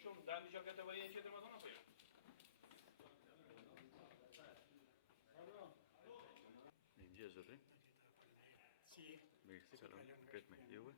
shumë, dalë në që këtë vajin qëtër më thonë, apo jo? Mirëmëngjes zotri. Si, Mirë se kalon. Këtë me juve.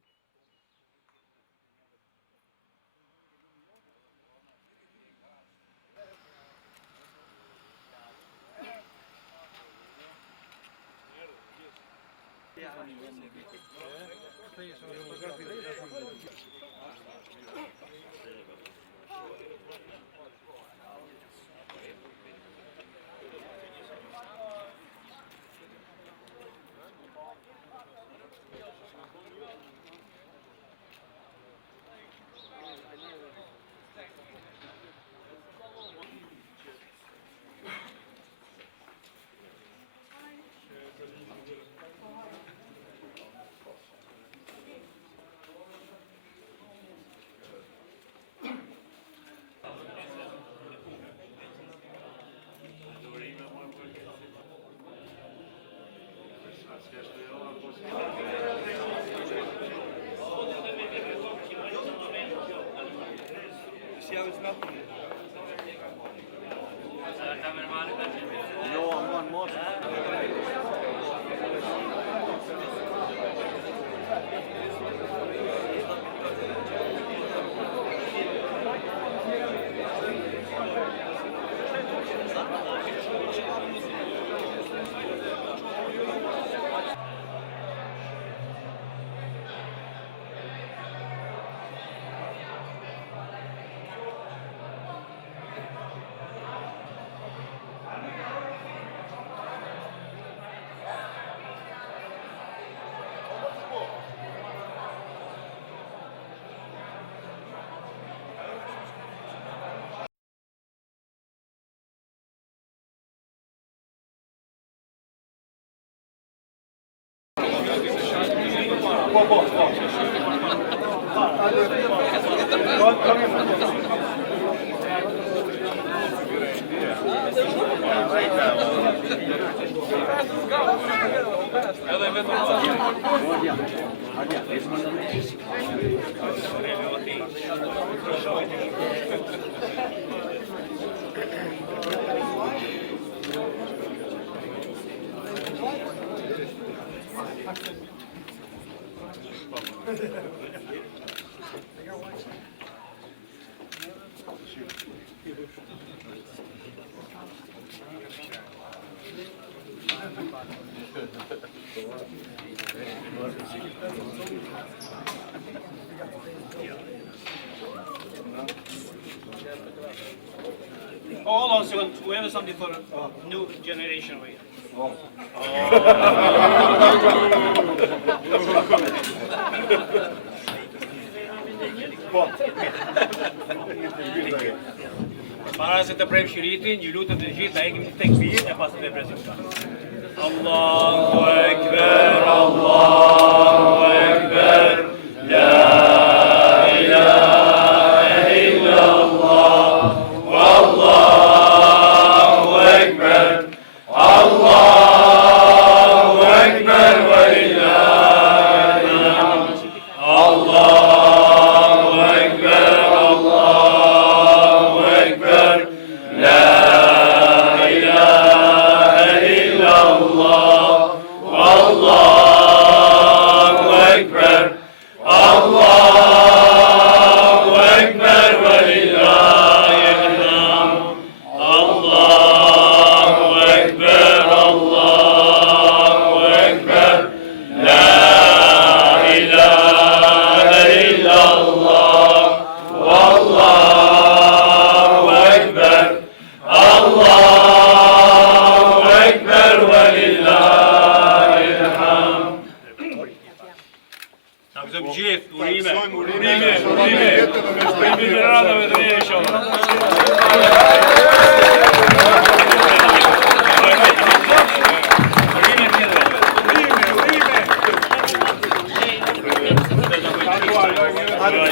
Jo, aman mos. Hold on a second, we have something for new generation over here. Para se të prejmë shiritin, ju lutëm të gjithë, ta ekim të tekbir e pas të prezentatë. Allahu Ekber, Allahu Ekber, La ilahe illallah, Wallahu Ekber, Allahu Ekber, ve lillahi hamd. Allahu Ekber, Allahu Ekber, La ilahe illallah, Wallahu Ekber, Allahu Ekber, ve lillahi hamd. Allahu Ekber, Allahu Ekber, La ilahe illallah, Wallahu Ekber, Allahu Ekber, ve lillahi hamd. Na gëzëm gjithë, urime, urime radhave të reja inshallah.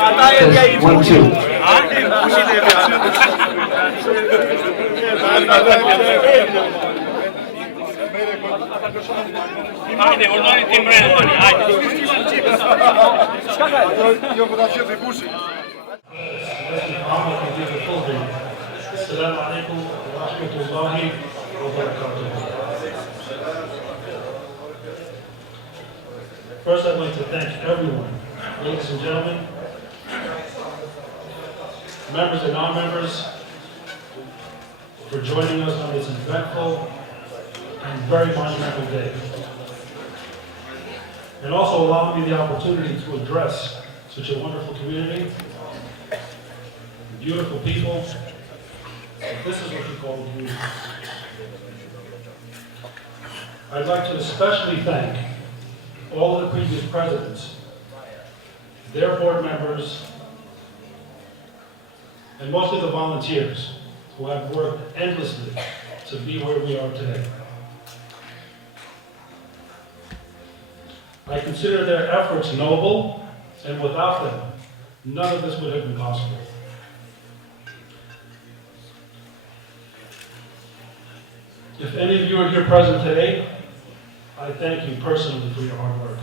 Ata e t'ja i pushin. Pushin e t'ja. Hajde, urnoni ti mrejnë, toni, hajde. Jo, po ta qëtë i pushin. Muhammad can give the full video. Assalamu alaikum wa rahmatullahi wa barakatuh. First, I'd like to thank everyone, ladies and gentlemen, members and non-members, for joining us on this eventful and very monumental day. And also allowing me the opportunity to address such a wonderful community, beautiful people. This is what you call a community. I'd like to especially thank all of the previous presidents, their board members, and mostly the volunteers who have worked endlessly to be where we are today. I consider their efforts noble, and without them, none of this would have been possible. If any of you are here present today, I thank you personally for your hard work,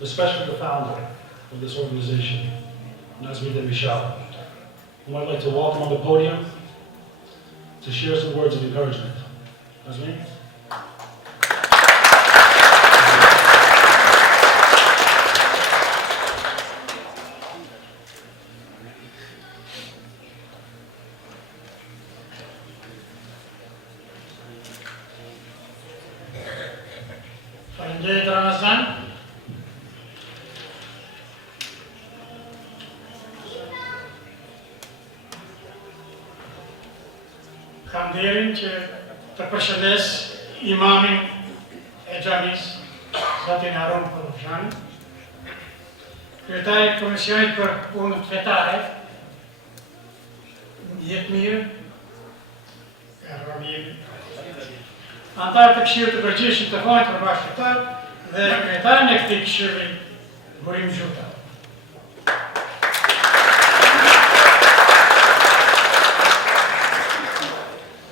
especially the founder of this organization, Nazmi Demishal, whom I'd like to welcome on the podium to share some words of encouragement. Nazmi? Faleminderit Ramazan. Kam nderin që të përshëndes imamin e Xhamis, zotin Harun Kodofshani, kryetari i Komisionit për Punët Fetare, jetë mirë, antarë të këshillit të përgjithshëm të Fondit për Bashkëtar dhe kryetarin e këtij këshilli, Burim Gjuta.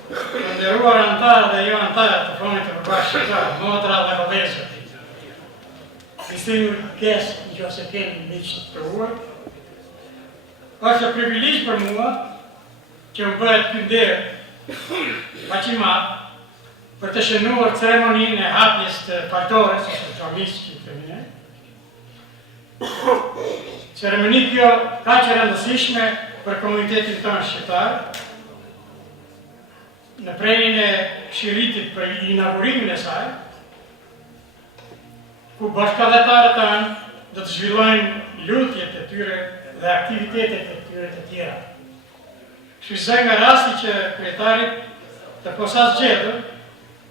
Të nderuar antarë dhe jo antarë të Fondit të Bashkëtar, motra dhe vëllezër, distinguished guests nëse keni miq të nderuar, është privilegj për mua që më bëhet ky nder aq i madh për të shënuar ceremoninë e hapjes të faltores, ose Xhamis që i themi ne. Ceremoni kjo kaq e rëndësishme për komunitetin tonë shqiptar, në prerjen e këshillitit për inaugurimin e saj, ku bashkëdhetarët tanë do të zhvillojnë lutjet e tyre dhe aktivitetet e tyre të tjera. Shfrytëzoj nga rasti që kryetarit të posaçgjedhur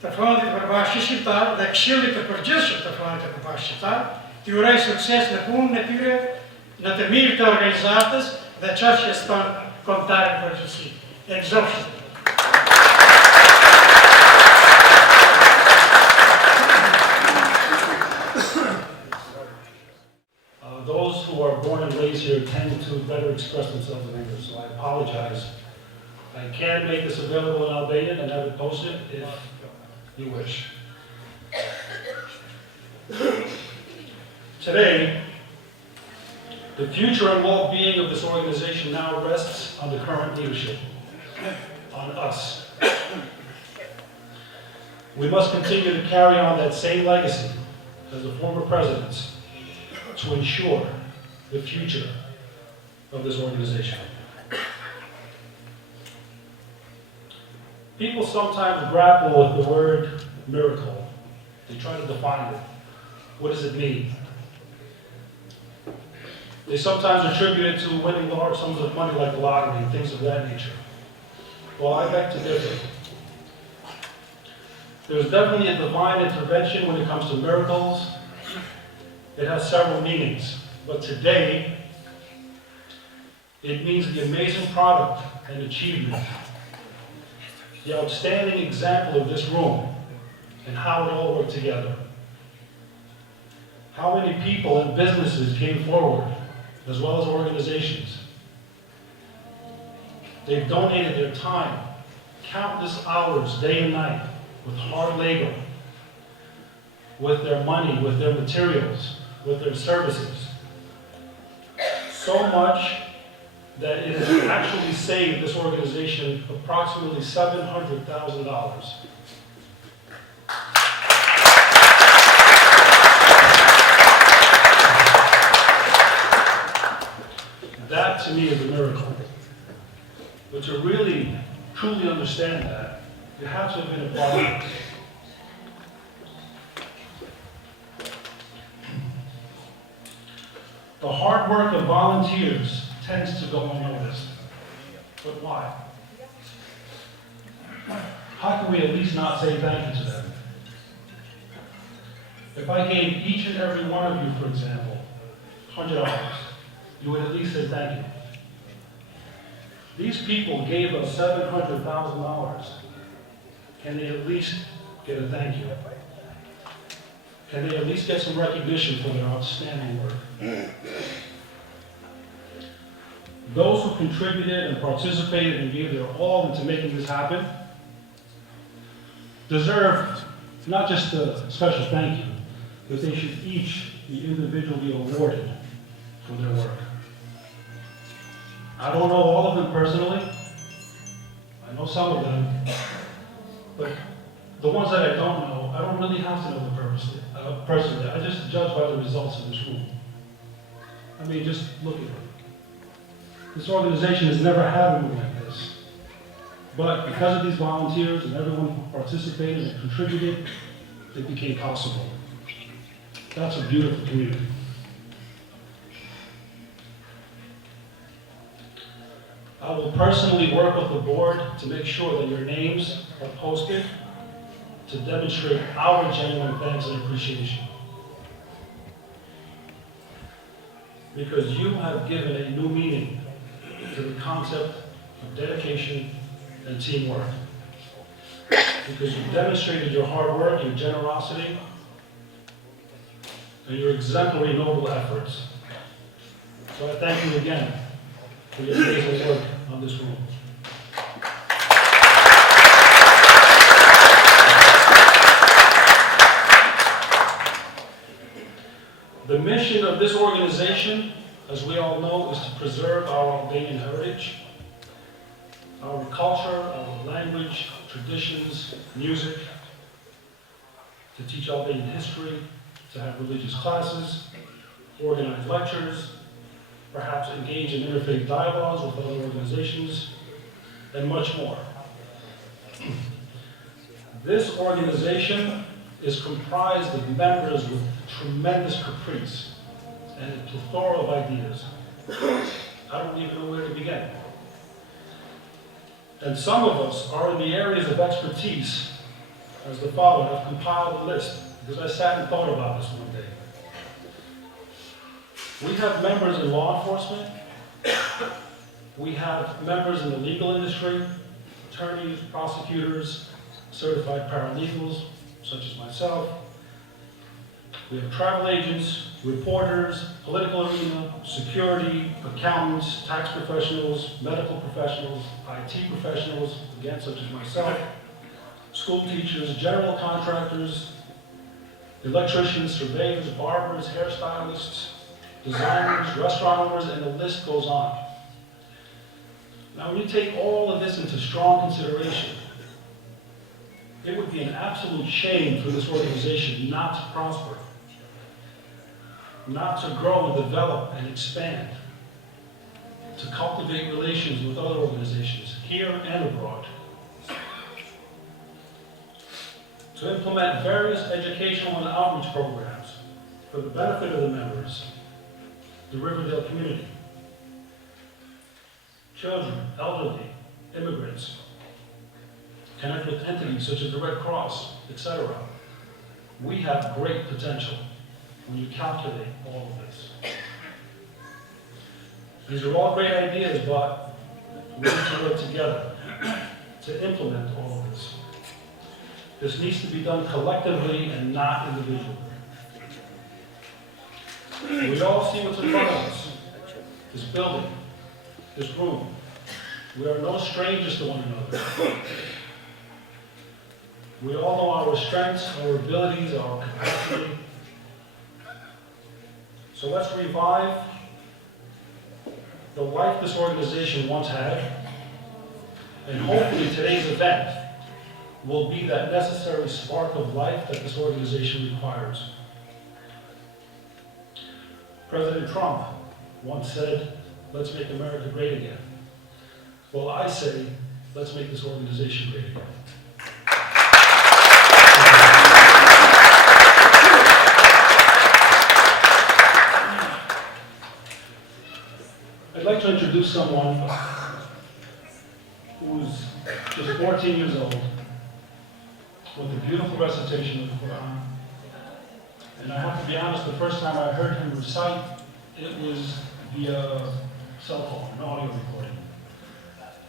të Fondit të Përbashkët Shqiptar dhe Këshillit të Përgjithshëm të Fondit të Përbashkët Shqiptar, t'i uroj sukses në punën e tyre, në të mirë të organizatës dhe çështjes tonë kombëtare në përgjithësi. Exhaustion. Those who are born and raised here tend to better express themselves in English, so I apologize. I can make this available in Albanian and have it posted if you wish. Today, the future and well-being of this organization now rests on the current leadership, on us. We must continue to carry on that same legacy as the former presidents to ensure the future of this organization. People sometimes grapple with the word miracle. They try to define it. What does it mean? They sometimes attribute it to winning large sums of money like the lottery and things of that nature. Well, I beg to differ. There's definitely a divine intervention when it comes to miracles. It has several meanings, but today, it means the amazing product and achievement, the outstanding example of this room, and how it all worked together. How many people and businesses came forward, as well as organizations. They've donated their time, countless hours, day and night, with hard labor, with their money, with their materials, with their services. So So much that it has actually saved this organization approximately $700,000. That to me is a miracle. But to really, truly understand that, you have to have been a part of it. The hard work of volunteers tends to go unnoticed. But why? How can we at least not say thank you to them? If I gave each and every one of you, for example, $100, you would at least say thank you. These people gave us $700,000. Can they at least get a thank you? Can they at least get some recognition for their outstanding work? Those who contributed and participated and gave their all into making this happen deserve not just a special thank you, but they should each be individually awarded for their work. I don't know all of them personally. I know some of them. But the ones that I don't know, I don't really have to know them personally. I just judge by the results of this room. I mean, just look at it. This organization has never had a movement like this. But because of these volunteers and everyone who participated and contributed, it became possible. That's a beautiful community. I will personally work with the board to make sure that your names are posted to demonstrate our genuine thanks and appreciation. Because you have given a new meaning to the concept of dedication and teamwork. Because you've demonstrated your hard work, your generosity, and your exemplary noble efforts. So I thank you again for your amazing work on this room. The mission of this organization, as we all know, is to preserve our Albanian heritage, our culture, our language, traditions, music, to teach Albanian history, to have religious classes, organize lectures, perhaps engage in interfaith dialogues with other organizations, and much more. This organization is comprised of members with tremendous caprice and a plethora of ideas. I don't even know where to begin. And some of us are in the areas of expertise, as the following. I've compiled a list, because I sat and thought about this one day. We have members in law enforcement. We have members in the legal industry, attorneys, prosecutors, certified paralegals, such as myself. We have travel agents, reporters, political arena, security, accountants, tax professionals, medical professionals, IT professionals, again, such as myself, school teachers, general contractors, electricians, surveyors, barbers, hairstylists, designers, restaurant owners, and the list goes on. Now, when you take all of this into strong consideration, it would be an absolute shame for this organization not to prosper, not to grow and develop and expand, to cultivate relations with other organizations here and abroad, to implement various educational and outreach programs for the benefit of the members, the Riverdale community, children, elderly, immigrants, connect with entities such as the Red Cross, etc. We have great potential when you calculate all of this. These are all great ideas, but we need to work together to implement all of this. This needs to be done collectively and not individually. We all see what's in front of us. This building, this room. We are no strangers to one another. We all know our strengths, our abilities, our capacity. So let's revive the life this organization once had, and hopefully today's event will be that necessary spark of life that this organization requires. President Trump once said, "Let's make America great again." Well, I say, let's make this organization great again. I'd like to introduce someone who's just 14 years old with a beautiful recitation of the Quran. And I have to be honest, the first time I heard him recite, it was via cell phone, an audio recording.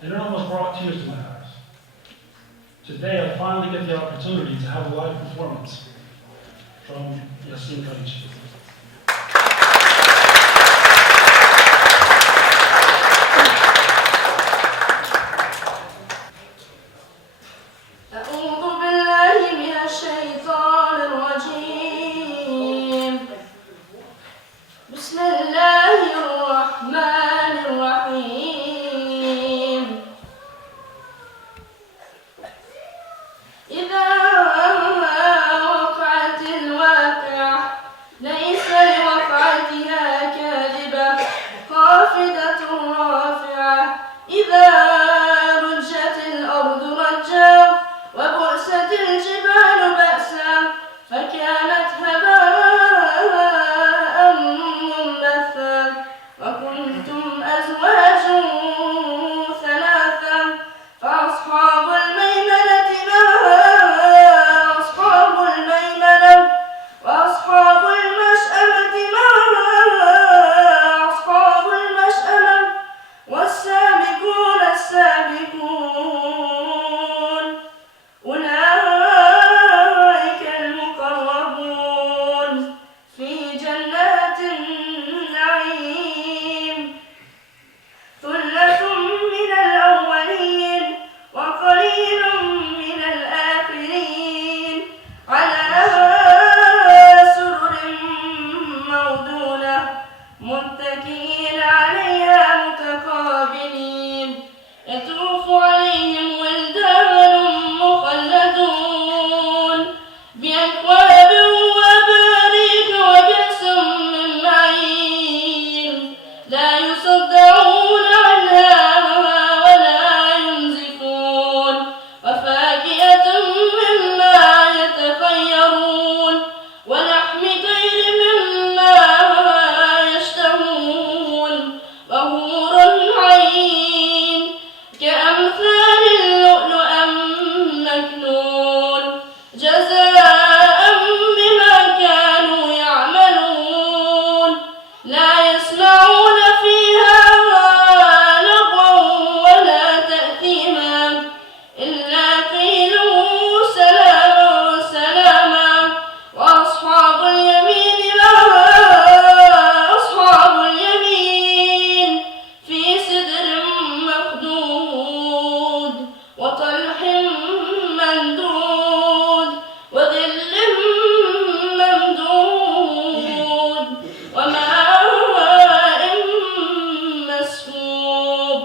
And it almost brought tears to my eyes. Today, I finally get the opportunity to have a live performance from Xhamis. بسم الله الرحمن الرحيم إذا وقعت الواقعة ليس لوقعتها كاذبة خافضة رافعة إذا رجت الأرض رجا وبؤست الجبال بأسا فكانت هباء منبثا وكنتم أزواجا ثلاثا فأصحاب الميمنة ما أصحاب الميمنة وأصحاب المشأمة ما أصحاب المشأمة والسابقون السابقون أولئك المقربون في جنات النعيم ثلة من الأولين وقليل من الآخرين على سرر موضونة متكئين عليها متقابلين يطوف عليهم ولدان مخلدون بأكواب وأباريق وكأس من معين لا يصدعون عنها ولا ينزفون وفاكهة مما يتخيرون ولحم طير مما يشتهون وحور عين كأمثال اللؤلؤ المكنون جزاء بما كانوا يعملون لا يسمعون فيها لغوا ولا تأثيما إلا قيل سلاما سلاما وأصحاب اليمين ما أصحاب اليمين في سدر مخدود وطلح ممدود وظل ممدود وماء مسكوب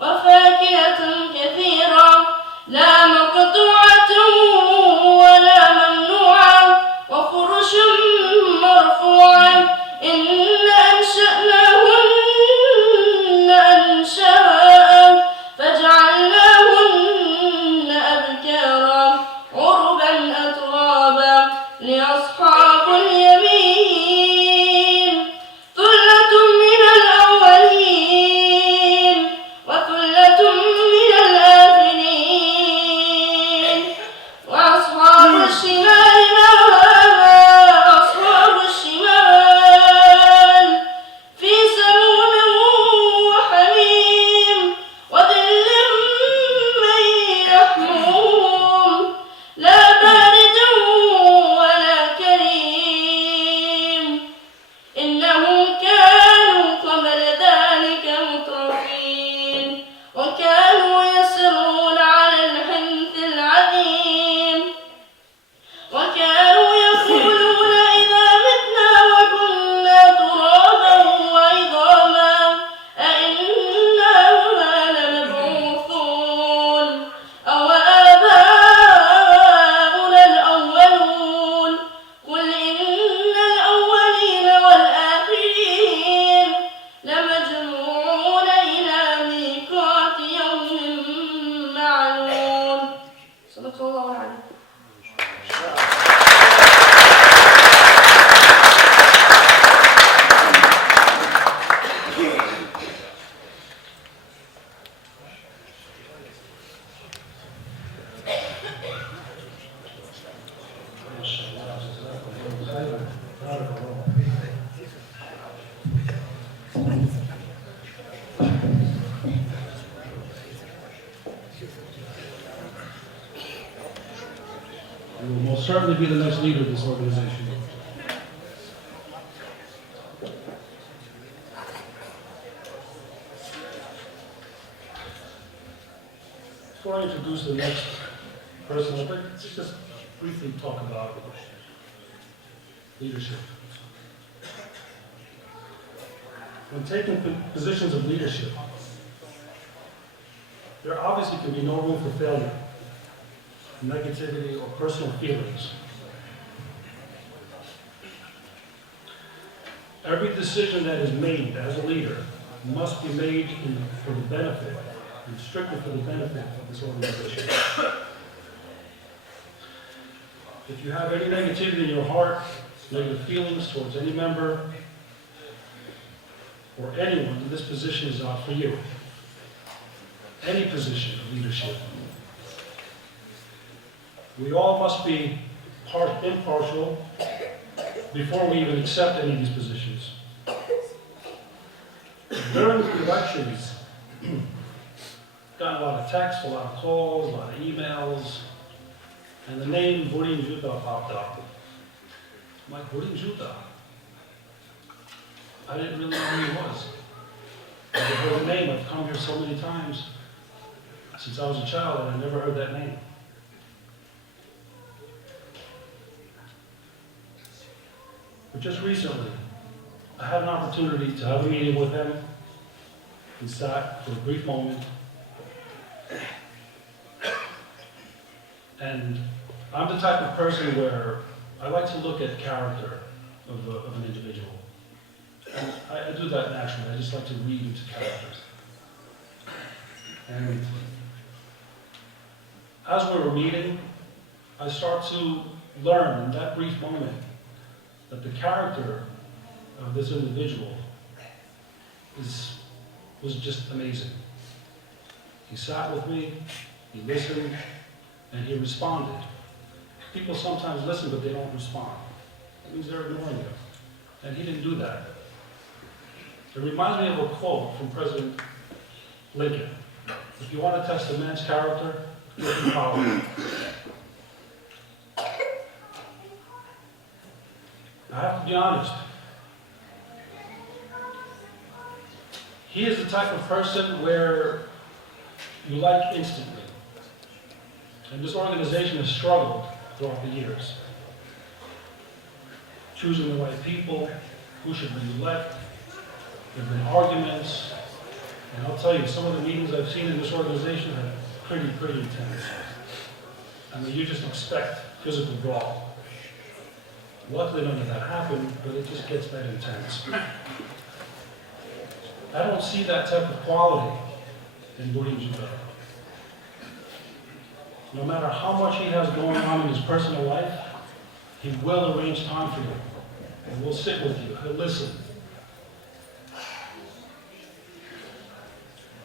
وفاكهة كثيرة لا مقطوعة ولا ممنوعة وفرش مرفوعة إنا أنشأناهن أنشاء فجعلناهن أبكارا عربا أترابا لأصحاب اليمين ثلة من الأولين وثلة من الآخرين وأصحاب الشمال ما أصحاب الشمال في سموم وحميم وظل من يحموم لا بارد ولا كريم إنهم كانوا قبل ذلك مترفين وكانوا يسرون على الحنث العظيم وكانوا يقولون إذا متنا وكنا ترابا وعظاما أإنا certainly be the next leader of this organization. Before I introduce the next person, I'd like to just briefly talk about leadership. When taking positions of leadership, there obviously can be no room for failure, negativity, or personal feelings. Every decision that is made as a leader must be made for the benefit, and strictly for the benefit of this organization. If you have any negativity in your heart, negative feelings towards any member or anyone, then this position is not for you. Any position of leadership. We all must be impartial before we even accept any of these positions. During the elections, got a lot of texts, a lot of calls, a lot of emails, and the name Burin Juta popped up. I'm like, Burin Juta? I didn't really know who he was. I've heard the name, I've come here so many times since I was a child, and I never heard that name. But just recently, I had an opportunity to have a meeting with him. We sat for a brief moment. And I'm the type of person where I like to look at character of an individual. And I do that naturally. I just like to read into characters. And as we were meeting, I start to learn in that brief moment that the character of this individual was just amazing. He sat with me, he listened, and he responded. People sometimes listen, but they don't respond. That means they're ignoring you. And he didn't do that. It reminds me of a quote from President Lincoln. If you want to test a man's character, give him power. I have to be honest. He is the type of person where you like instantly. And this organization has struggled throughout the years. Choosing the right people, who should be elect. There have been arguments. And I'll tell you, some of the meetings I've seen in this organization are pretty intense. I mean, you just expect physical brawl. Luckily, none of that happened, but it just gets that intense. I don't see that type of quality in Burin Juta. No matter how much he has going on in his personal life, he will arrange time for you. And will sit with you. He'll listen.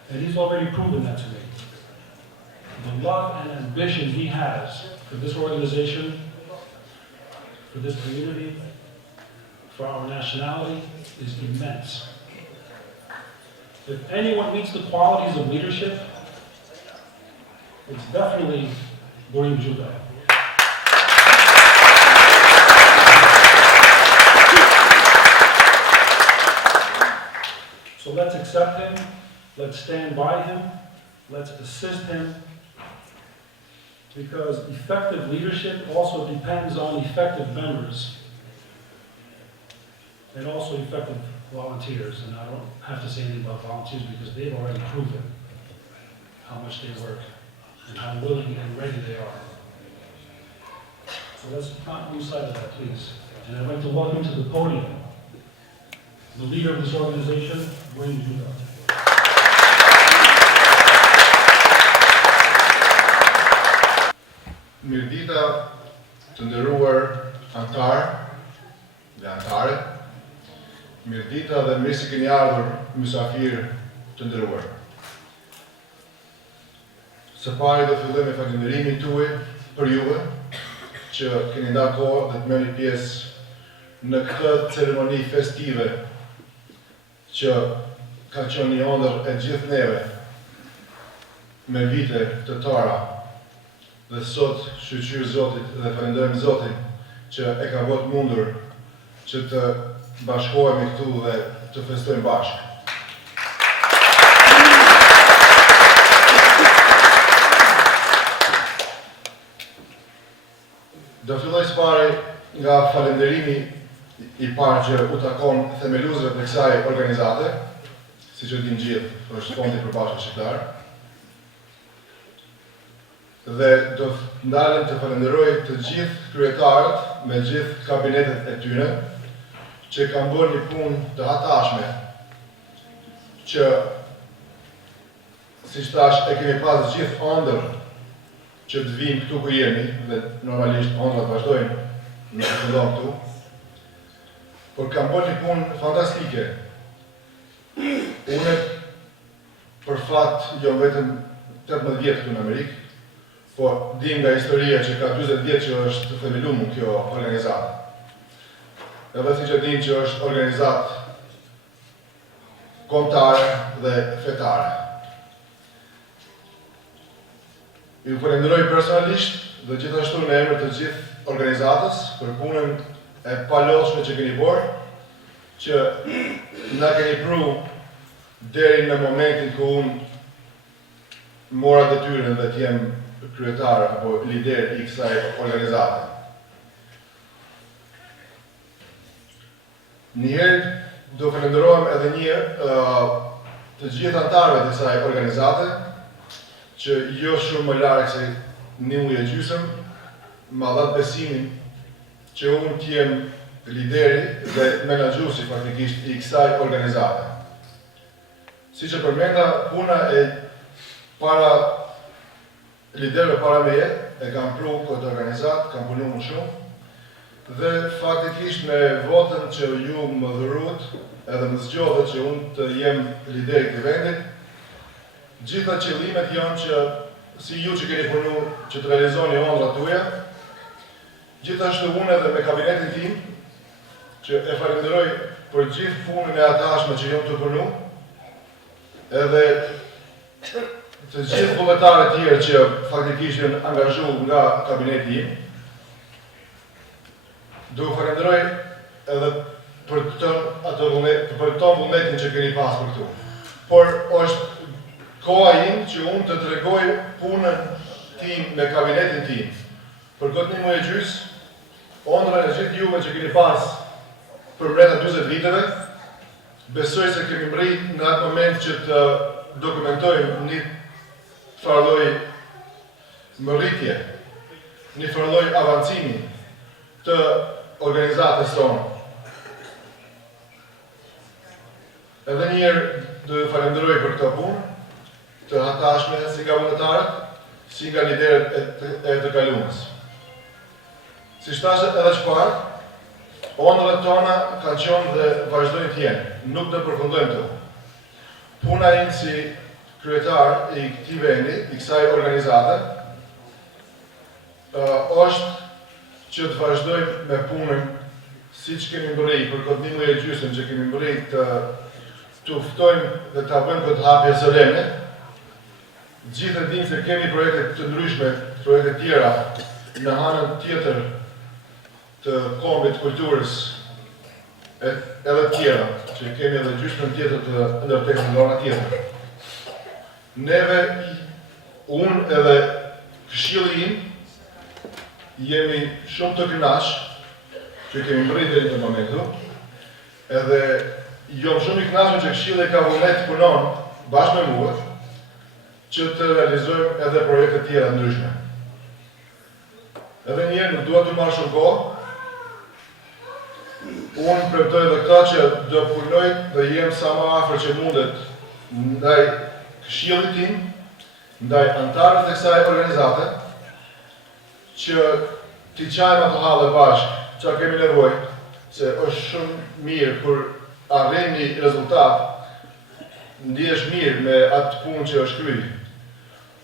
And he's already proven that to me. The love and ambition he has for this organization, for this community, for our nationality, is immense. If anyone meets the qualities of leadership, it's definitely Burin Juta. So let's accept him, let's stand by him, let's assist him, because effective leadership also depends on effective members and also effective volunteers. And I don't have to say anything about volunteers because they've already proven how much they work and how willing and ready they are. So let's not lose sight of that, please. And I'd like to welcome to the podium the leader of this organization, Burin Juta. Mirëdita të nderuar antar dhe antare, mirëdita dhe mirë se keni ardhur mysafir të nderuar. Së pari do filloj me falënderimin tuaj për juve që keni ndarë kohë dhe të merrni pjesë në këtë ceremoni festive që ka qenë një ëndër e gjithë neve me vite të tëra dhe sot shqyrë Zotit dhe falenderojmë Zotin që e ka vot mundur që të bashkohemi këtu dhe të festojmë bashkë. Do filloj së pari nga falenderimi i parë që u takon themeluesve të kësaj organizate, si që dim gjithë, është Fondi për Bashkë Shqiptar. Dhe do ndalem të falenderoj të gjithë kryetarët me gjithë kabinetet e tyre, që kanë bërë një punë të hatashme, që, si thash, e kemi pas gjithë ëndër që të vim këtu ku jemi, dhe normalisht ëndrat vazhdojnë në të fundon këtu, por kanë bërë një punë fantastike. Unë, për fat, jom vetëm 18 vjetë këtu në Amerikë, por dim nga historia që ka 20 vjetë që është të themeluar kjo organizatë. Edhe si që dim që është organizatë kombëtare dhe fetare. Ju falenderoj personalisht dhe gjithashtu në emër të gjithë organizatës për punën e palodhshme që keni bërë, që na keni pru deri në momentin ku unë mora detyrën dhe t'jem kryetar apo lider i kësaj organizate. Njëherë do falenderojmë edhe një të gjithë antarëve të kësaj organizate, që jo shumë më larg se 1 muaj e gjysmë, ma dha besimin që unë t'jem lideri dhe menaxhuesi faktikisht i kësaj organizate. Si që përmenda, puna e para liderëve para meje e kam pru këtë organizatë, kam punu më shumë, dhe faktikisht me votën që ju më dhurut edhe më zgjodhet që unë të jem lideri këtë vendit, gjitha qëllimet janë që si ju që keni punu që të realizoni ëndrat tuaja, gjithashtu unë edhe me kabinetin tim, që e falenderoj për gjithë punën e atashme që jam të punu, edhe të gjithë vullnetarët tjerë që faktikisht janë angazhu nga kabineti im, do falenderoj edhe për ton vullnetin që keni pas për këtu. Por është koha im që unë të tregoj punën tim me kabinetin tim. Për këtë 1 muaj e gjys, ëndrën e gjithë juve që keni pas për mbreta 20 viteve, besoj se kemi mrit në atë moment që të dokumentojmë një farloj mëritje, një farloj avancimi të organizatës tonë. Edhe njerë do ju falenderoj për këtë punë, të hatashme si nga vullnetarët, si nga liderët e të kalumës. Si shtashet edhe çfarë, ëndrat tona kanë qenë dhe vazhdojnë të jenë, nuk do përfundojmë të. Puna im si kryetar i këtij vendi, i kësaj organizate, është që të vazhdojmë me punën siç kemi bërë për këtë 1 muaj e gjysmë që kemi bërë të ftojmë dhe ta bëjmë këtë hapje solene. Gjithë e dimë se kemi projekte të ndryshme, projekte tjera në anën tjetër të kombit kulturës edhe tjera, që kemi edhe gjysmën tjetër të ndërtekstilora tjetër. Neve, unë edhe këshilli im, jemi shumë të kënaqur që kemi bërë deri në momentu, edhe jom shumë i kënaqur që këshilli ka vullnet punon bashkë me mua, që të realizojmë edhe projekte tjera ndryshme. Edhe njerë nuk duhet të marrë shumë kohë, unë premtoj dhe këta që do punoj dhe jem sa më afër që mundet ndaj këshillit tim, ndaj antarëve të kësaj organizate, që t'i qajmë ato halle bashkë, që kemi nevojë, se është shumë mirë kur arrim një rezultat, ndihesh mirë me atë punë që është kryer.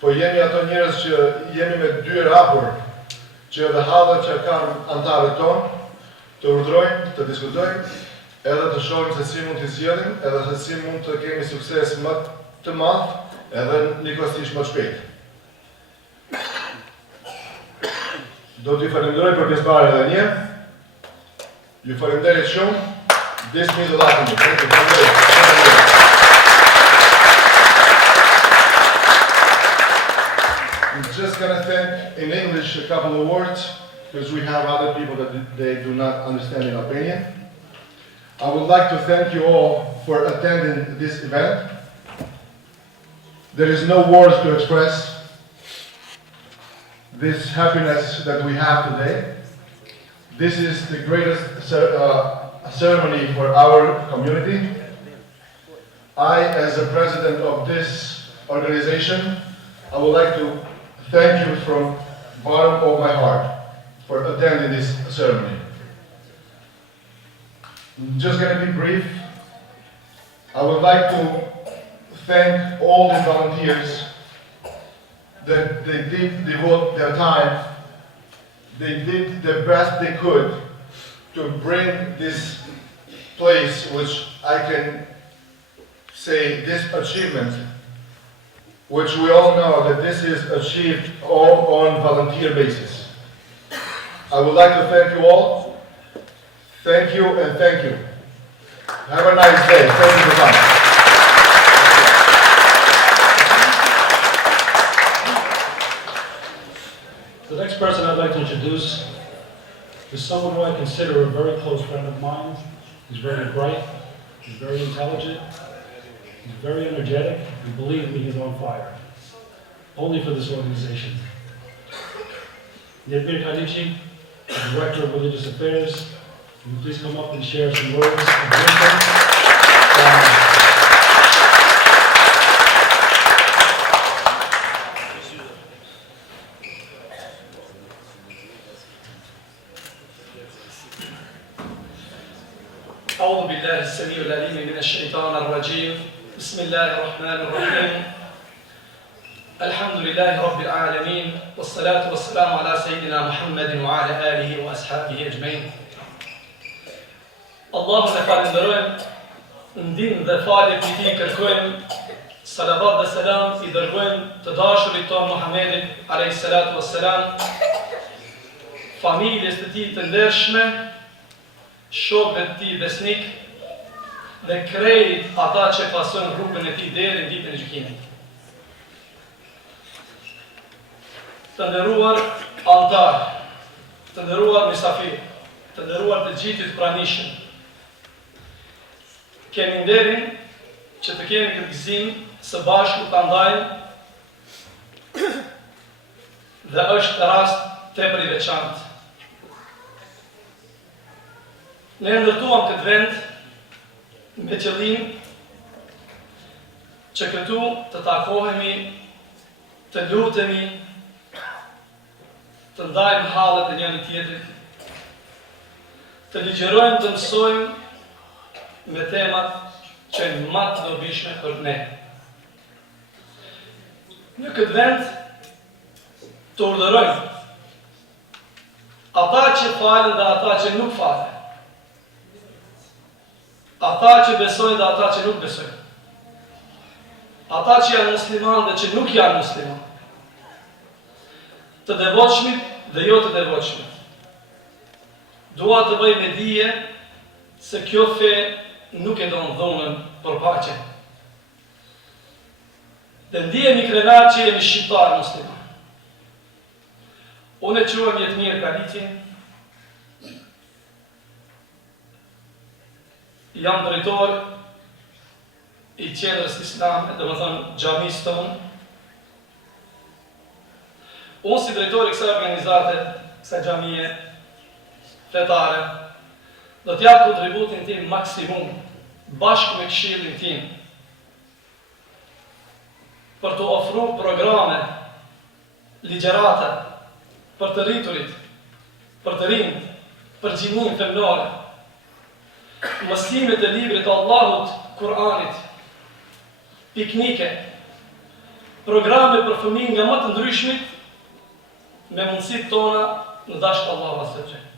Po jemi ato njerëz që jemi me dyer hapur, që edhe hallet që kanë antarët tonë, të urdhrojmë, të diskutojmë, edhe të shohim se si mund t'i zgjedhim, edhe se si mund të kemi sukses më të madh, edhe njëkohësisht më të shpejt. Do t'ju falenderoj për pjesëmarrjen edhe një. Ju falenderit shumë. Bismillah. I'm just going to thank in English a couple of words because we have other people that they do not understand in Albanian. I would like to thank you all for attending this event. There is no words to express this happiness that we have today. This is the greatest ceremony for our community. I, as the president of this organization, I would like to thank you from the bottom of my heart for attending this ceremony. I'm just going to be brief. I would like to thank all the volunteers that they did devote their time. They did the best they could to bring this place, which I can say this achievement, which we all know that this is achieved all on volunteer basis. I would like to thank you all. Thank you and thank you. Have a nice day. Thank you for coming. The next person I'd like to introduce is someone who I consider a very close friend of mine. He's very bright, he's very intelligent, he's very energetic, and believe me, he's on fire. Only for this organization. Nedmir Kalici, the Director of Religious Affairs, will you please come up and share some words of wisdom? أعوذ بالله السميع العليم من الشيطان الرجيم بسم الله الرحمن الرحيم الحمد لله رب العالمين والصلاة والسلام على سيدنا محمد وعلى آله وأصحابه أجمعين اللهم falenderojmë ndihmë dhe falje për ti kërkojmë salavat dhe selam I dërgojmë të dashurit tonë Muhammedit alayhi salatu wassalam familjes të tij të ndershme shokëve të tij besnik dhe krejt ata që pasojnë rrugën e tij deri në ditën e gjykimit. Të nderuar antar, të nderuar mysafir, të nderuar të gjithë të pranishëm. Kemi nderin që të kemi këtë gëzim së bashku ta ndajmë dhe është rast tepër I veçantë. Ne ndërtuam këtë vend me qëllim që këtu të takohemi, të lutemi, të ndajmë hallet e njëri tjetrit, të ligjerojmë të mësojmë me temat që janë më të dobishme për ne. Në këtë vend të urdhërojmë ata që falen dhe ata që nuk falen. Ata që besojnë dhe ata që nuk besojnë. Ata që janë musliman dhe që nuk janë musliman. Të devotshmit dhe jo të devotshmit. Dua të bëj me dije se kjo fe nuk e don dhunën për paqen. Dhe ndihemi krenar që jemi shqiptar musliman. Unë e quhem Nedmir Kalici. Jam drejtor I qendrës islame, dhe më thënë Xhamis tonë. Unë si drejtor I kësaj organizate, kësaj xhamie fetare, do t'jap kontributin tim maksimum, bashkë me këshillin tim, për të ofruar programe, ligjërata, për të rriturit, për të rinjt, për gjininë femnore, mësimet e librit të Allahut, Kur'anit, piknike, programe për fëmijë nga më të ndryshmit, me mundësitë tona në dashur Allahu azza wa jalla.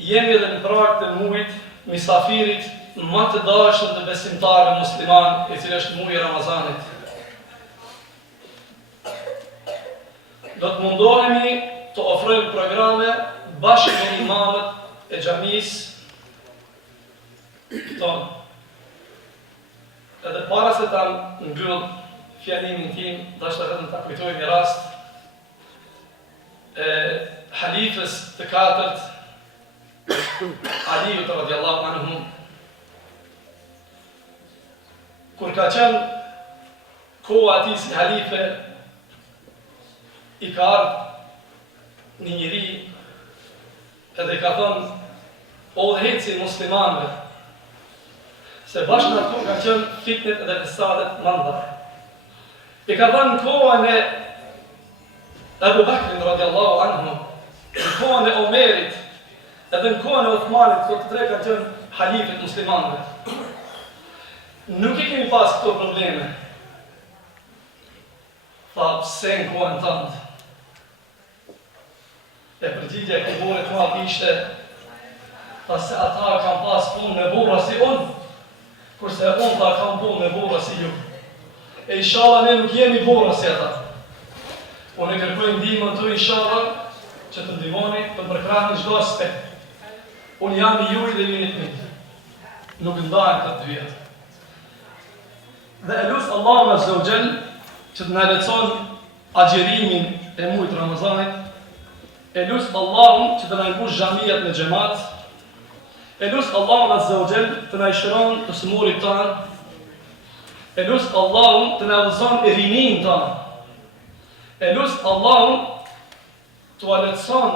Jemi edhe në prag të muajit misafirit më të dashur të besimtarëve musliman, I cili është muaji I Ramazanit. do të mundohemi të ofrojmë programe bashkë me imamët e Xhamis tonë. Edhe para se ta mbyll fjalimin tim, dashur vetëm ta kujtoj një rast e halifës të katërt Aliut radhiyallahu anhu, kur ka qenë koha ati si halife, i ka ardhë një njëri edhe ka thënë o dhejtësi muslimanve, se bashkë në këtu ka qenë fitnet edhe fesadet mandar. I ka thënë në kohën e Ebu Bakrin radhiyallahu anhu, në kohën e Omerit, edhe në kohën e Uthmanit, këto të tre ka qenë halifet muslimanve. Nuk i kemi pas këto probleme. Tha, pse në kohën tëndë? E përgjigja e këmbore të madh ishte, tha se ata kam pas punë me burra si unë, kurse unë ta kam punë me burra si ju. E inshallah ne nuk jemi burra si ata. Unë e kërkoj ndihmën tuaj inshallah që të ndihmoni të përkrahni çdo aspekt. Unë jam i juaj dhe ju jeni të mi. Nuk ndahen të dyja. Dhe e lusë Allahu Azza wa Jall që të na lehtëson agjerimin e muajit Ramazanit. E lusë Allahun që të na mbush xhamiat me xhamat. E lusë Allahun Azza wa Jall të na shëron të smurit tanë. E lusë Allahun të na udhëzon e rinin tanë. E lusë Allahun të lehtëson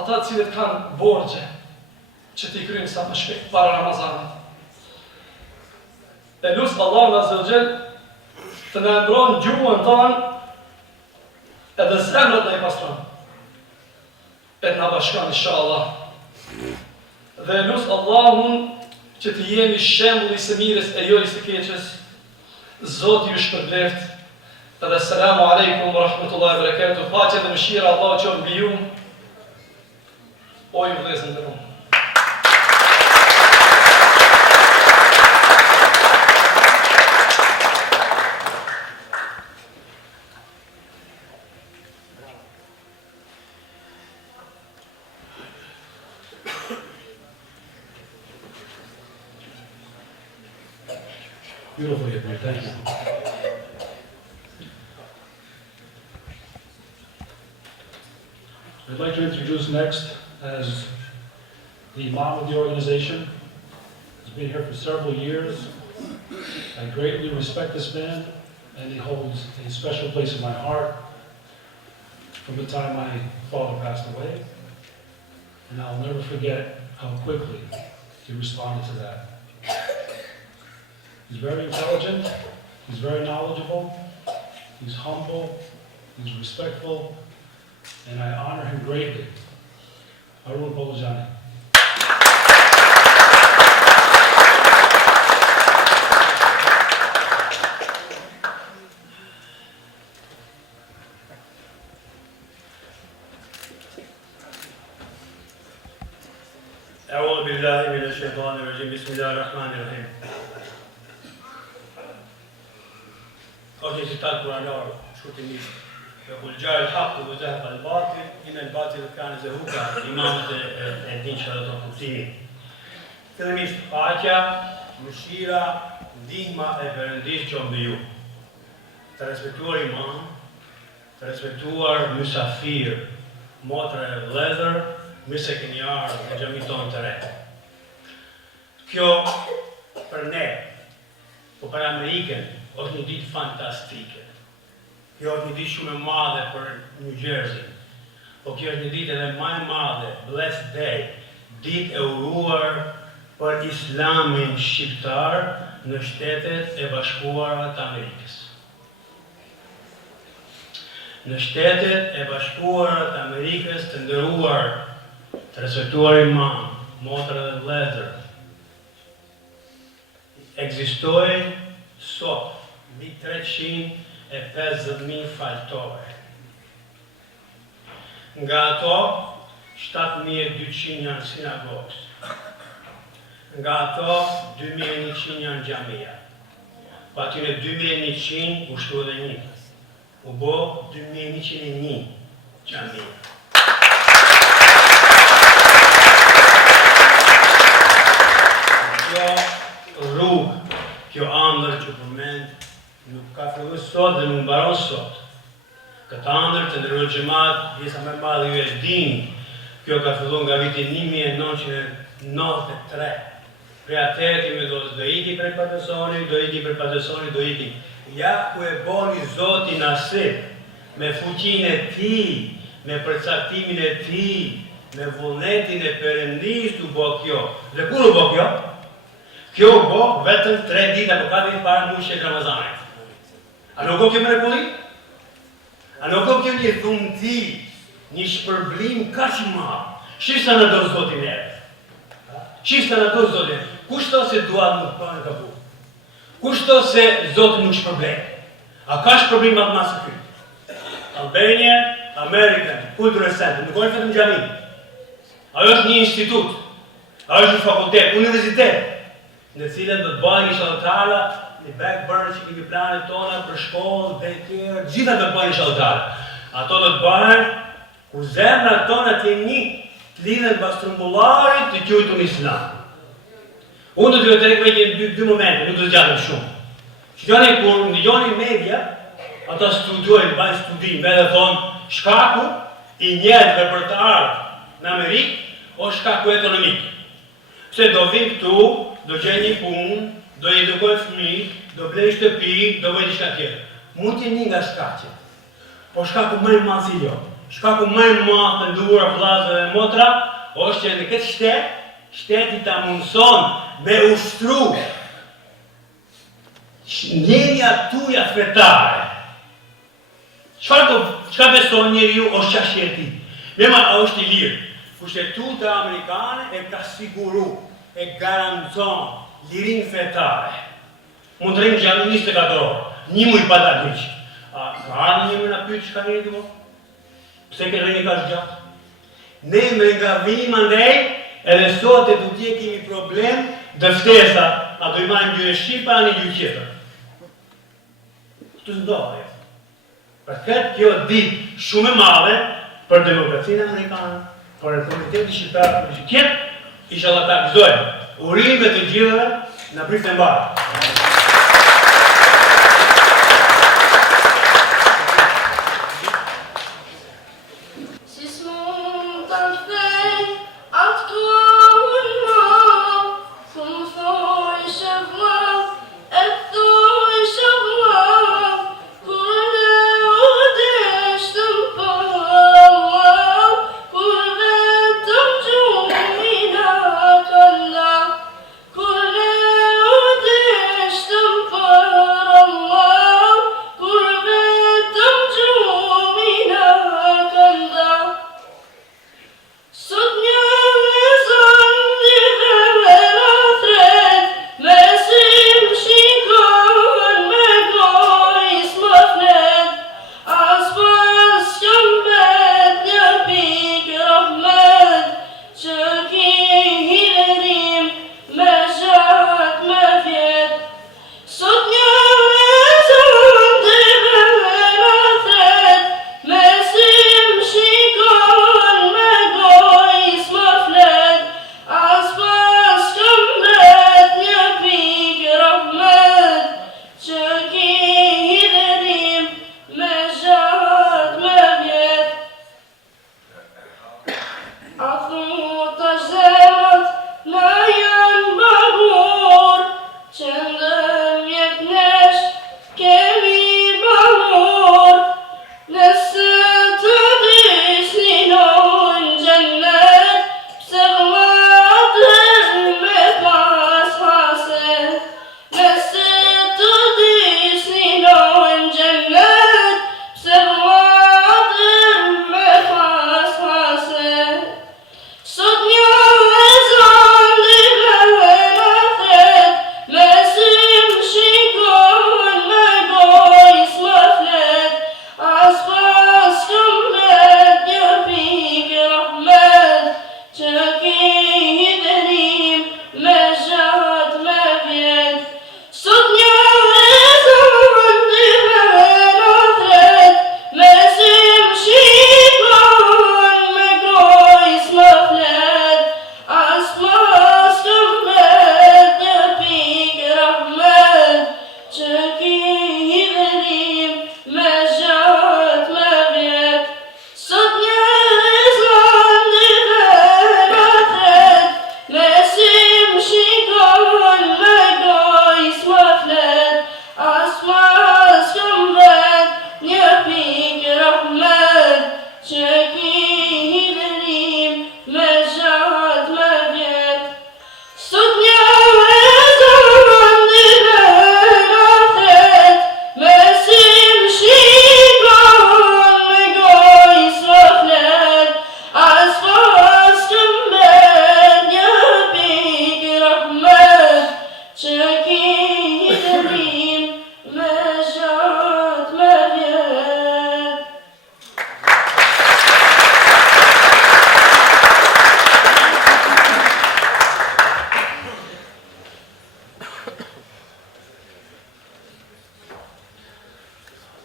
ata cilët kanë borxhe që t'i kryjnë sa më shpejt para Ramazanit. E lusë Allahun Azza wa Jall të na mbron gjuhën tanë edhe zemrët në i pastron. E të na bashkan inshallah. Dhe e lusë Allahun që të jemi shembulli së mirës e jo i së keqes. Zoti ju shpërbleft. Edhe selamu alaikum wa rahmatullahi wa barakatuh. Paqja dhe mëshira Allahu qoftë mbi ju. O ju vëllezër të nderuar. Beautiful, Ibn. Thank you. I'd like to introduce next as the Imam of the organization. He's been here for several years. I greatly respect this man, and he holds a special place in my heart from the time my father passed away. And I'll never forget how quickly he responded to that. He's very intelligent, he's very knowledgeable, he's humble, he's respectful, and I honor him greatly. Arun Bolajani. أعوذ بالله من الشيطان الرجيم بسم الله الرحمن الرحيم. Është citat kuranor, shkurtimisht. Kul jaa al-haq wa zahaqa al-batil, inna al-batila kana zahuqa. Imamët e din çfarë do të kuptimin. Fillimisht paqja, mëshira, ndihma e Perëndisë që mbi ju. Të respektuar imam, të respektuar mysafir, motra e vëllezër, mirë se keni ardhur në xhamin tonë të re. Kjo për ne, po për Amerikën, është një ditë fantastike. Kjo është një ditë shumë e madhe për New Jersey. Po kjo është një ditë edhe më e madhe, Blessed Day, ditë e uruar për Islamin shqiptar në Shtetet e Bashkuara të Amerikës. Në Shtetet e Bashkuara të Amerikës të nderuar, të respektuar imam, motra dhe vëllezër, ekzistojnë sot mbi 350.000 faltore. Nga ato, 7.200 janë sinagogës. Nga ato, 2.100 janë xhamia. Pa atyre 2.100 ushtu edhe një. u bë 2101 Xhamis. Kjo rrugë, kjo ëndër që përmend, nuk ka filluar sot dhe nuk mbaron sot. Këtë ëndër të ndërrojë xhamat, pjesa më e madhe ju e dini, kjo ka filluar nga viti 1993. Prej atëherë kemi do iki prej padesoni, do iki. Ja ku e boni Zoti nasip, me fuqinë e tij, me përcaktimin e tij, me vullnetin e Perëndis u bë kjo. Dhe kur u bë kjo? Kjo u bë vetëm 3 ditë apo 4 ditë para muajit Ramazanit. A nuk o kjo mrekulli? A nuk o kjo një dhunti, një shpërblim kaq i madh? Shisa në dorë Zotin e. Shisa në dorë Zotin. Kushto se duat nuk bëhen ka bu. Kushto se Zoti nuk shpërblen. A ka shpërblim më të madh se ky? Albania, American Cultural Center, nuk është vetëm xhami. Ajo është një institut, ajo është një fakultet, universitet, në cilën do të bëhen inshallah një backburner që kemi planet tona për shkollë, daycare, gjitha do të bëhen inshallah. Ato do të bëhen ku zemrat tona të jenë një, të lidhen pas trumbullarit të quajtur Islam. Unë do t'ju treg vetëm dy momente, nuk do të zgjatem shumë. Shikoni kur ndjoni media, ata studiojnë, bajnë studim, edhe thonë shkaku i njerëzve për të ardhur në Amerikë o shkaku ekonomik. Pse do vinë këtu, do gjejnë një punë, do edukojnë fëmijë, do blejnë shtëpi, do bëjnë diçka tjetër. Mund të jenë një nga shkaqet. Po shkaku më i madh jo. Shkaku më i madh të nduar vëllezër dhe motra është që në këtë shtet, shteti ta mundson me ushtru ndjenja tuja fetare. Çka beson njeriu është çështja e tij. Nema është i lirë. Kushtetuta amerikane e ka siguru, e garanton lirinë fetare. Mund të rrinë xhami 24 orë, një muj pa dalë hiç. A ka ardhur një na pyet çka jeni këtu? Pse ke rrinë kaq gjatë? Ne me gabim andaj, edhe sot e tutje kemi problem dëftesa, a do i marrim gjyre Shqipa, a një gjyre tjetër. Këtu s'ndohë. Për këtë kjo ditë shumë e madhe për demokracinë amerikane, për komunitetin shqiptar për shqiptar, inshallah ta gëzojmë. Urime të gjithëve në prit e mbarë. Kur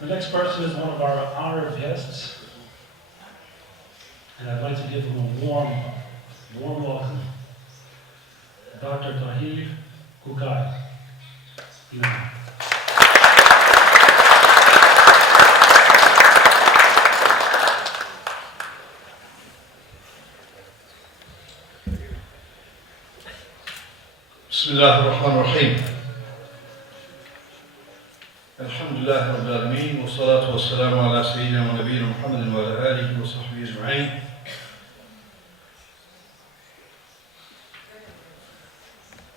The next person is one of our honored guests, and I'd like to give him a warm welcome. Dr. Tahir Kukai. Imam. بسم الله الرحمن الرحيم. الحمد لله رب العالمين والصلاة والسلام على سيدنا ونبينا محمد وعلى آله وصحبه أجمعين.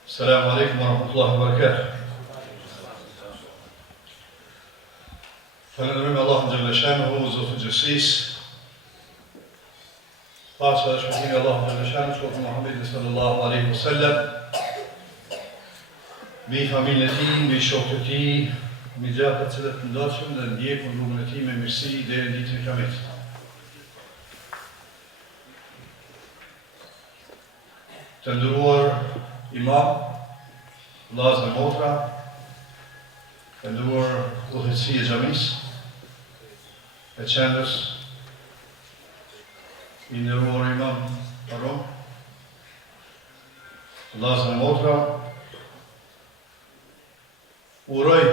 السلام عليكم ورحمة الله وبركاته. Falenderojmë Allahun xhalla shanuhu, Zotin e gjithësisë. Pasha dhe shpëtimi Allahun xhalla shanuhu, shokun Muhammedin sallallahu alaihi wasallam, mbi familjen e tij, mbi shokët e tij, mbi gjatë të cilët ndodhshëm dhe ndjekun rrugën e tij me mirësi deri në ditën e Kiametit. Të nderuar imam, vllazë dhe motra, të nderuar udhëheqësi e Xhamis, e qendrës, i nderuar imam Paron, vllazë dhe motra, uroj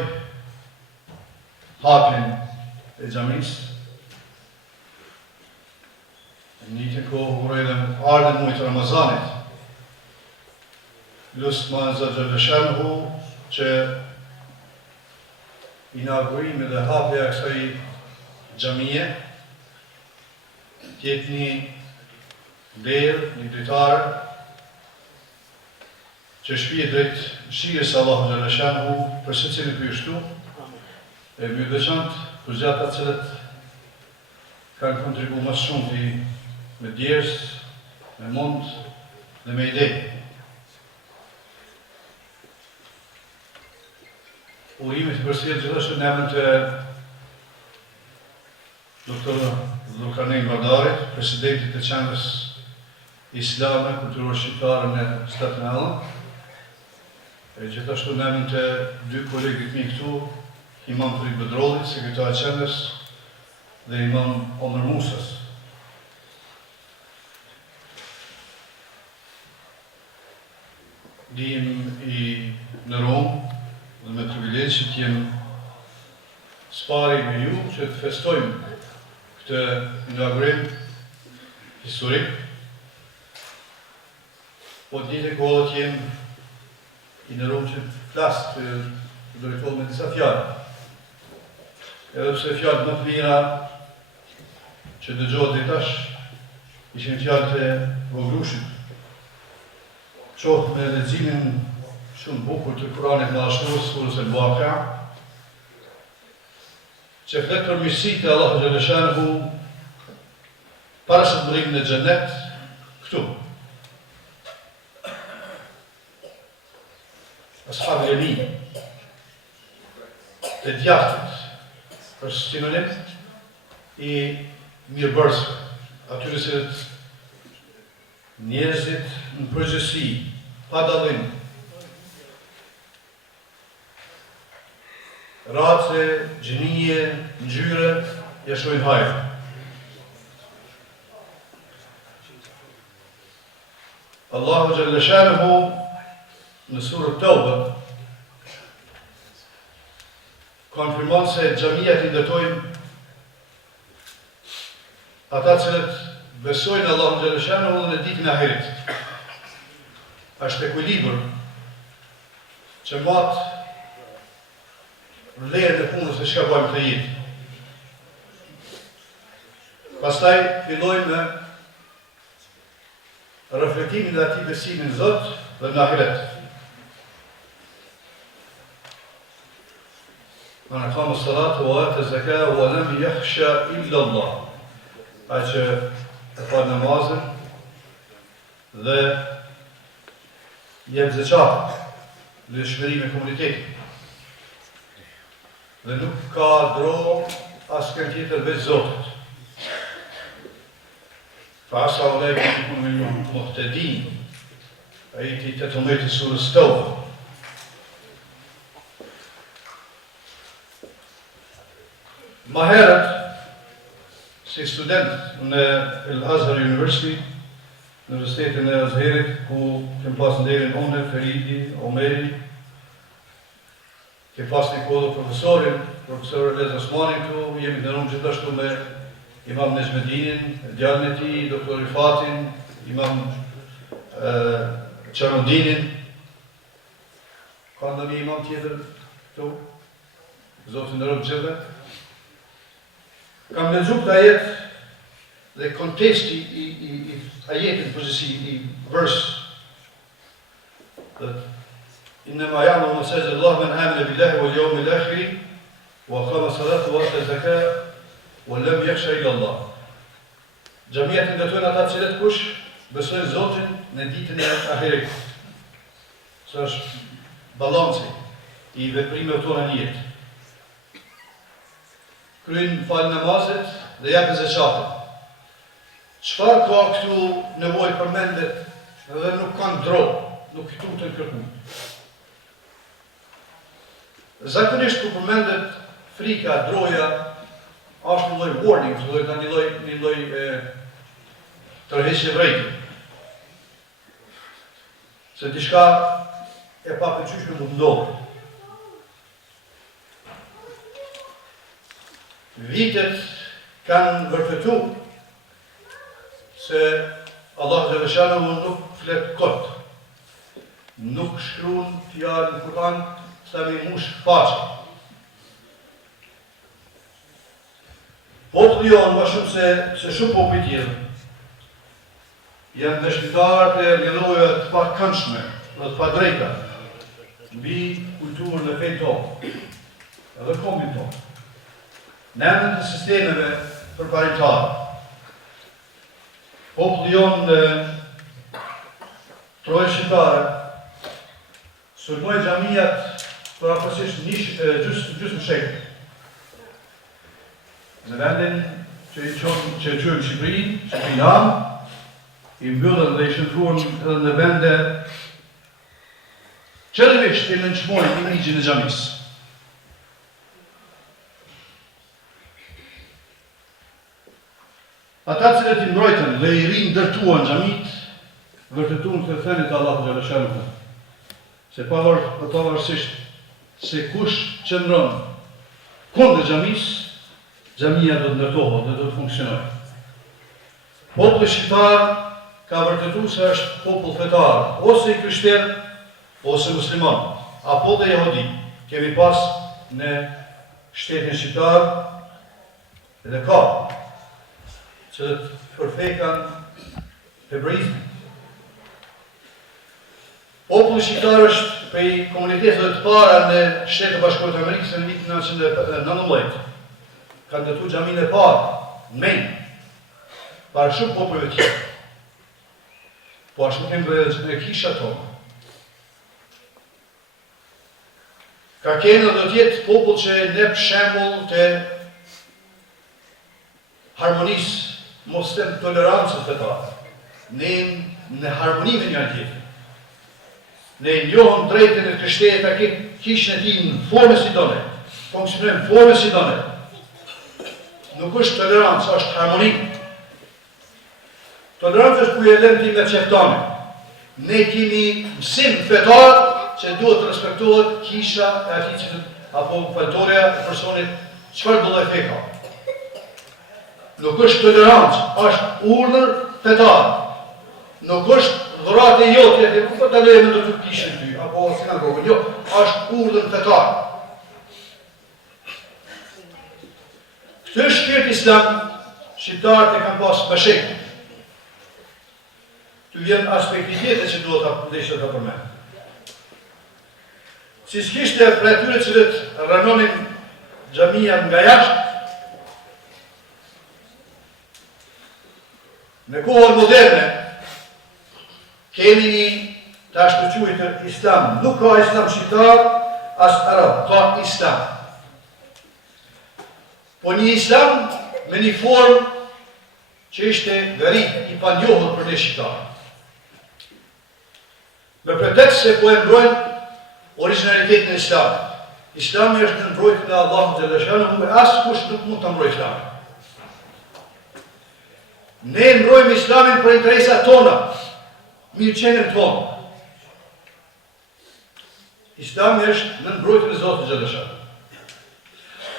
hapjen e Xhamis. Në një kohë uroj dhe ardhen muajt e Ramazanit. Lusë ma në Zotë Gjellëshanhu që inaugurimi dhe hapja e kësaj xhamie tjetë një derë, një dritarë që shpije drejt shires Allahu Gjellëshanhu për se cilë për shtu e mjë veçant për gjatë atë cilët kanë kontribu më shumë me djerës, me mund dhe me ide. Urimit përsijet gjithashtu në emrin të Dr. Zulkarnein Vardarit, presidentit të qendrës islame, kulturore shqiptare në shtatë në Allën, e gjithashtu në emrin të dy kolegit mi këtu, imam Frit Bedrollit, sekretar qendrës, dhe imam Omer Musas. Dim në Romë, dhe me privilegj që t'jem spari me ju që të festojmë këtë inaugurim historik, po të njëjtën kohë t'jem i në Romë që të flasë të drejtohet me disa fjallë. Edhe pse fjallë më të mira që dëgjohet dhe tash ishin fjallë të vogrushit. Qohë me leximin shumë bukur të Kuranit Madhështorës, surës El-Waqi'a, që flet për mirësitë e Allahu Gjellëshanhu para se të mërim në xhenet këtu. Ashab Yamin, të djathtë, për sinonim i mirëbërësve, atyre se njerëzit në përgjithësi, pa dallim, race, gjinije, ngjyre, jashojnë hajrë. Allahu Gjellëshanhu në surën Tawba konfirmon se xhamijat i ndërtojnë ata cilët besojnë Allahu Gjellëshanhu dhe në ditën e ahiret. Është ekuilibër që matë vlerën e punës e çka bëjmë të jetë. Pastaj fillojmë me reflektimin dhe atij besimin në Zot dhe në ahiret. Man aqama as-salata wa ata az-zakata wa lam yakhsha illa Allah. Ai që e fal namazin dhe jep zeqat dhe shërim e komunitetit. Dhe nuk ka dro asë tjetër veç Zotit. Fa asa u lejke në punë me muhtedin, ajeti 18 surës Tawba. Ma herët, si student në El-Azhar University, në Universitetin e Azherit, ku kem pas nderin unë, Feridi, Omeri, ke pas një kodë profesorin, profesor Lez Osmani këtu, jemi të nërumë gjithashtu me Imam Nezmedinin, djallën e tij, doktor Rifatin, Imam Çarondinin. Ka ndonjë imam tjetër këtu? Zotin në rëbë gjithë. Kam lexuar këtë ajet dhe kontesti i ajetit përgjithësi i vers. إنما يعمر مساجد الله من آمن بالله واليوم الآخر وأقام الصلاة وآتى الزكاة ولم يخشى إلا الله. Xhamia të ndërtojnë ata cilët kush besojnë Zotin në ditën e ahiret. Së është balanci i veprimeve tona në jetë. Kryejnë falë namazet dhe japin zakatin. Çfarë ka këtu nevojë për mendet dhe nuk kanë dro, nuk i tutën kërkuj. Zakonisht ku përmendet frika, droja, është një lloj warning, një lloj tërheqje vrejtje. Se diçka e papëlqyeshme mund ndodhë. Vitet kanë vërtetu se Allah Gjellëshanu nuk flet kot, nuk shkruan fjalë në Kur'an sa me mush faqe. Populli jonë më shumë se shumë populli tjerë janë dëshmitarë të rrjedhojave të pakëndshme dhe të padrejta mbi kulturën e fejnë tonë edhe kombin tonë. Në emër të sistemeve përparimtare. Populli jonë troje shqiptare sulmoi xhamijat për afërsisht gjysmë shekë. Në vendin që e quajmë Shqipëri Ham, i mbyllën dhe i shndruan edhe në vende qëllimisht i nënçmojnë imigjin e xhamis. Ata cilët i mbrojtën dhe i rindërtuan xhamit, vërtetuan të thënit Allahu Gjellëshanu. Se pavarësisht se kush qëndron kundër xhamis, xhamia do të ndërtohet dhe do të funksionojë. Populli shqiptar ka vërtetuar se është popull fetar, ose i krishterë, ose musliman, apo dhe jehudi. Kemi pas në shtetin shqiptar edhe ka që të përfekan hebraizmin. Populli shqiptar është prej komunitetet të para në Shtetet e Bashkuara të Amerikës në vitin 1919. Ka ndërtuar xhaminë e parë në Maine, para shumë popujve tjerë. Po ashtu kemi bërë në kisha tonë. Ka kena do tjetë popull që ne për shembull të harmonisë, mos të tolerancës fetare. Ne në harmoni me njëri tjetrin. Ne njohëm drejtën e krishterët e kishën e tij në formën si done, funksionojnë në formën si done. Nuk është tolerancë, është harmoni. Tolerancë është ku e lënë ti me qeftane. Ne kemi mësim fetar që duhet të respektohet kisha e atij që apo faltoria e personit çfarë do lloj fe ka. Nuk është tolerancë, është urdhër fetar. Nuk është dhuratë e jotja që ku po ta lejmë ndër të kishën ty apo sinagogën. Jo, është urdhër fetar. Këtë shpirt islam, shqiptarët e kanë pasur bashkë. Të vjen aspekti tjetër që duhet ta ndeshë ta përmend. Si s'kishte për atyre cilët ranonin xhamia nga jashtë, në kohën moderne, kemi një të ashtuquajtur islam. Nuk ka islam shqiptar, as arab, ka islam. Po një islam me një formë që ishte garit i panjohur për ne shqiptarë. Me pretekst se po e mbrojnë originalitetin e islamit. Islami është në mbrojtjen e Allahut xhaleshanu dhe askush nuk mund ta mbrojë Islamin. Ne mbrojmë Islamin për interesat tona, mirëqenien tonë. Islami është në mbrojtjen e Zotit xhaleshanu.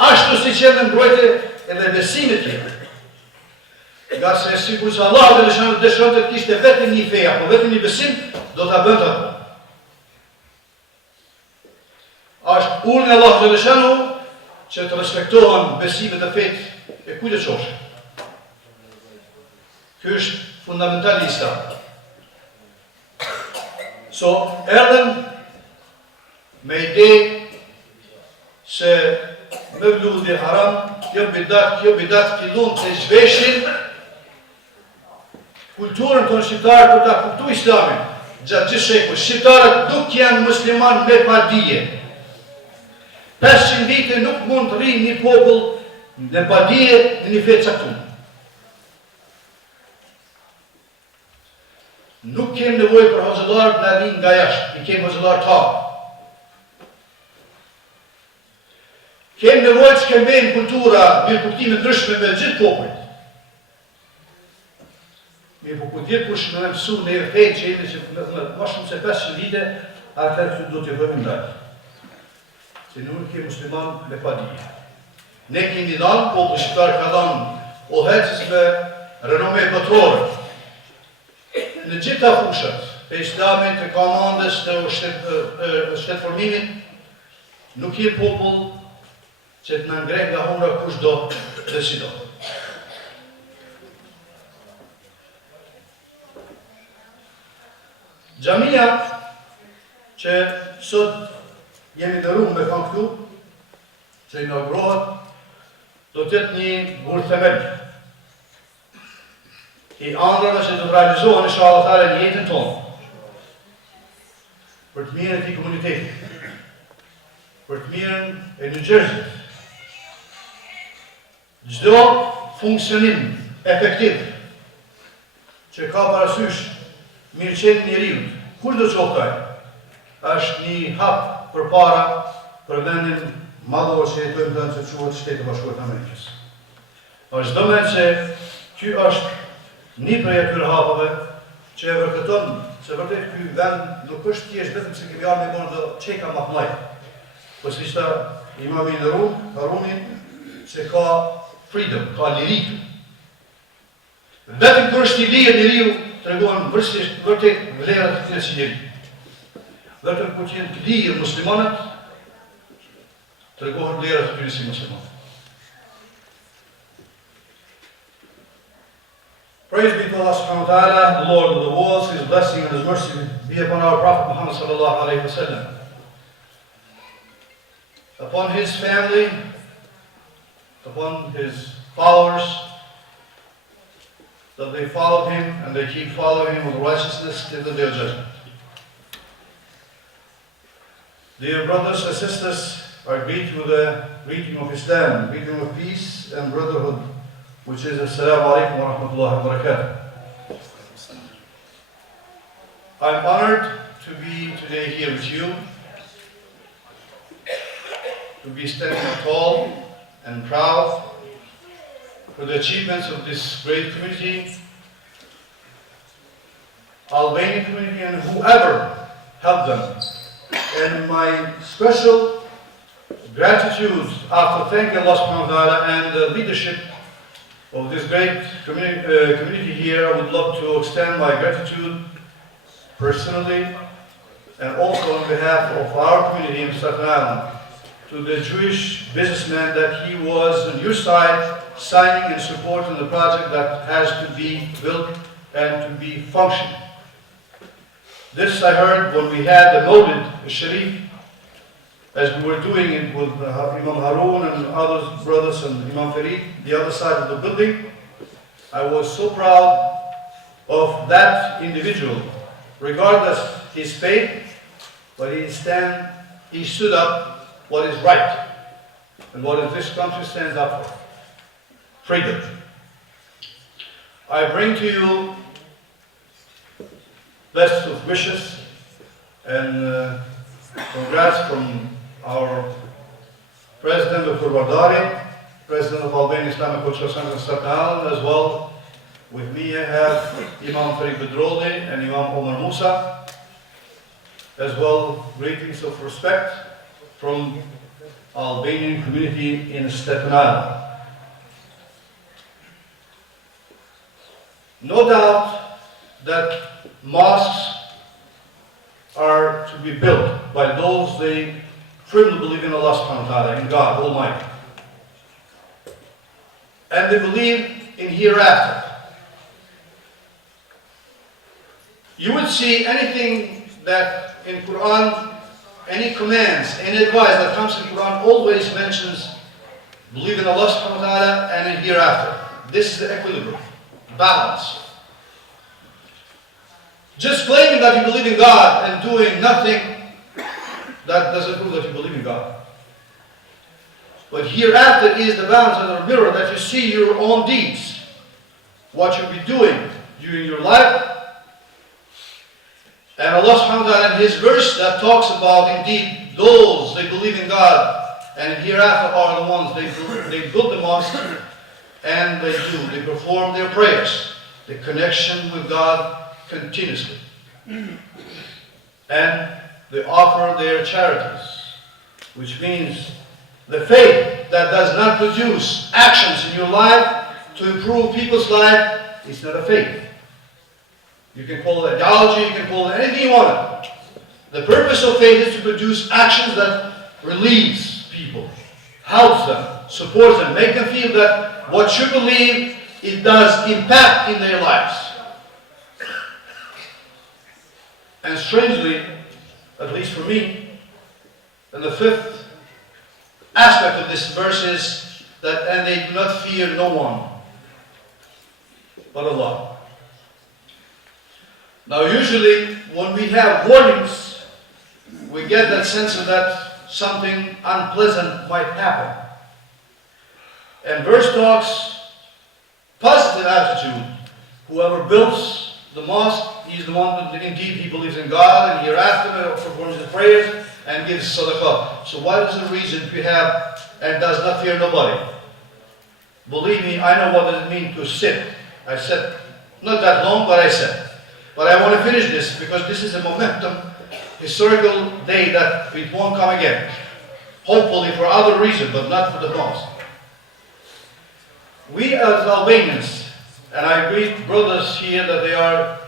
Ashtu si që në mbrojtje edhe besimit tjerë. Nga se sikur se Allah xhaleshanu dëshironte të kishte vetëm një fe apo vetëm një besim, do ta bënte atë. Është urdhni Allah xhaleshanu që të respektohen besimet e fetë e kujt qofsh. Ky është fundamentali i Islamit. So, erdhen me ide se me vludhi haram, kjo bidat fillon të zhveshin kulturën tonë shqiptarë për ta kuptuar Islamin. Gjatë gjithë shekullit, shqiptarët nuk janë musliman me padije. 500 vite nuk mund të rrinë një popull në padije në një fe të caktuar. Nuk kemë nevojë për hoxhallar të na vinë nga jashtë, i kemë hoxhallar ta. Kemë nevojë të shkëmbejmë kultura, mirë kuptime ndryshme me gjithë popullit. Mirë po kur djetë kush me mësu në e fejnë që jemi që ma shumë se 500 vite, atër që do t'ju bëjmë ndaj. Se nuk kemë musliman me padije. Ne kemi dhanë, popull shqiptar ka dhanë udhëheqësve renome botërore. Në gjitha fushat, të Islamit, të komandës, të shtetëformimit, nuk je popull që të në ngrej nga humra kush do dhe si do. Xhamia, që sot jemi dëruar me fan këtu, që inaugurohet, do të jetë një burë themel. I ëndrave që do të realizohen inshallah në jetën tonë. Për të mirën e këtij komuniteti. Për të mirën e New Jersey. Çdo funksionim efektiv që ka parasysh mirëqenien e njeriu, kur do të qoftë ai, është një hap përpara për vendin madhor që jetojmë tani që quhet Shtetet e Bashkuara të Amerikës. Është domethënë se ky është një prej atyre hapave që e vërteton se vërtet ky vend nuk është thjesht vetëm se kemi ardhur me do çeka më të mëdha. Po siç tha Imami i nderuar, Haruni, se ka freedom, ka liri. Vetëm kur është i lirë njeriu tregon vërtetësisht vërtet vlerat e tij si njeriu. Vetëm kur janë të lirë muslimanët tregon vlerat e tyre si muslimanë. Praise be to Allah subhanahu wa ta'ala, the Lord of the worlds, His blessing and His mercy be upon our Prophet Muhammad sallallahu alayhi wa sallam. Upon his family, upon his followers, that they follow him and they keep following him with righteousness till the day of judgment. Dear brothers and sisters, I greet you with the greeting of Islam, greeting of peace and brotherhood, which is Assalamu alaikum wa rahmatullahi wa barakatuh. I'm honored to be today here with you, to be standing tall and proud for the achievements of this great community, Albanian community, and whoever helped them. And my special gratitude after thanking Allah subhanahu wa ta'ala and the leadership of this great community here, I would love to extend my gratitude personally and also on behalf of our community in Staten Island to the Jewish businessman that he was on your side signing and supporting the project that has to be built and to be functioning. This I heard when we had the Mawlid Sharif, as we were doing it with Imam Harun and other brothers and Imam Farid, the other side of the building. I was so proud of that individual, regardless his faith, but he stood up what is right and what this country stands up for. Freedom. I bring to you best of wishes and congrats from our President of Vardari, President of Albanian Islamic Cultural Center in Staten Island, as well. With me I have Imam Farid Bedrolli and Imam Omar Musa, as well. Greetings of respect from Albanian community in Staten Island. No doubt that mosques are to be built by those they firmly believe in Allah subhanahu wa ta'ala, in God Almighty. And they believe in hereafter. You would see anything that in Quran, any commands, any advice that comes in Quran always mentions believe in Allah subhanahu wa ta'ala and in hereafter. This is the equilibrium, balance. Just claiming that you believe in God and doing nothing, that doesn't prove that you believe in God. But hereafter is the balance of the mirror that you see your own deeds, what you'll be doing during your life. And Allah subhanahu wa ta'ala in His verse that talks about indeed those they believe in God and hereafter are the ones they build the mosque and they perform their prayers, the connection with God continuously. And they offer their charities, which means the faith that does not produce actions in your life to improve people's life is not a faith. You can call it ideology, you can call it anything you want. The purpose of faith is to produce actions that relieves people, helps them, supports them, make them feel that what you believe, it does impact in their lives. And strangely, at least for me, and the fifth aspect of this verse is that, and they do not fear no one but Allah. Now usually when we have warnings, we get that sense of that something unpleasant might happen. And verse talks positive attitude. Whoever builds the mosque, he's the one that indeed he believes in God and hereafter performs his prayers and gives sadaqah. So what is the reason we have and does not fear nobody? Believe me, I know what does it mean to sit. I said, not that long, but I said. But I want to finish this because this is a momentum, historical day that it won't come again. Hopefully for other reasons, but not for the mosque. We as Albanians, and I greet brothers here that they are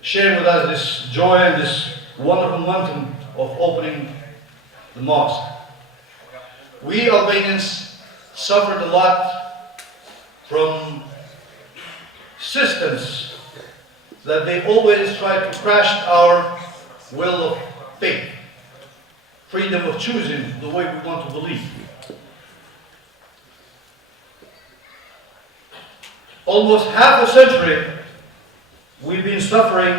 sharing with us this joy and this wonderful momentum of opening the mosque. We Albanians suffered a lot from systems that they always try to crash our will of faith, freedom of choosing the way we want to believe. Almost half a century we've been suffering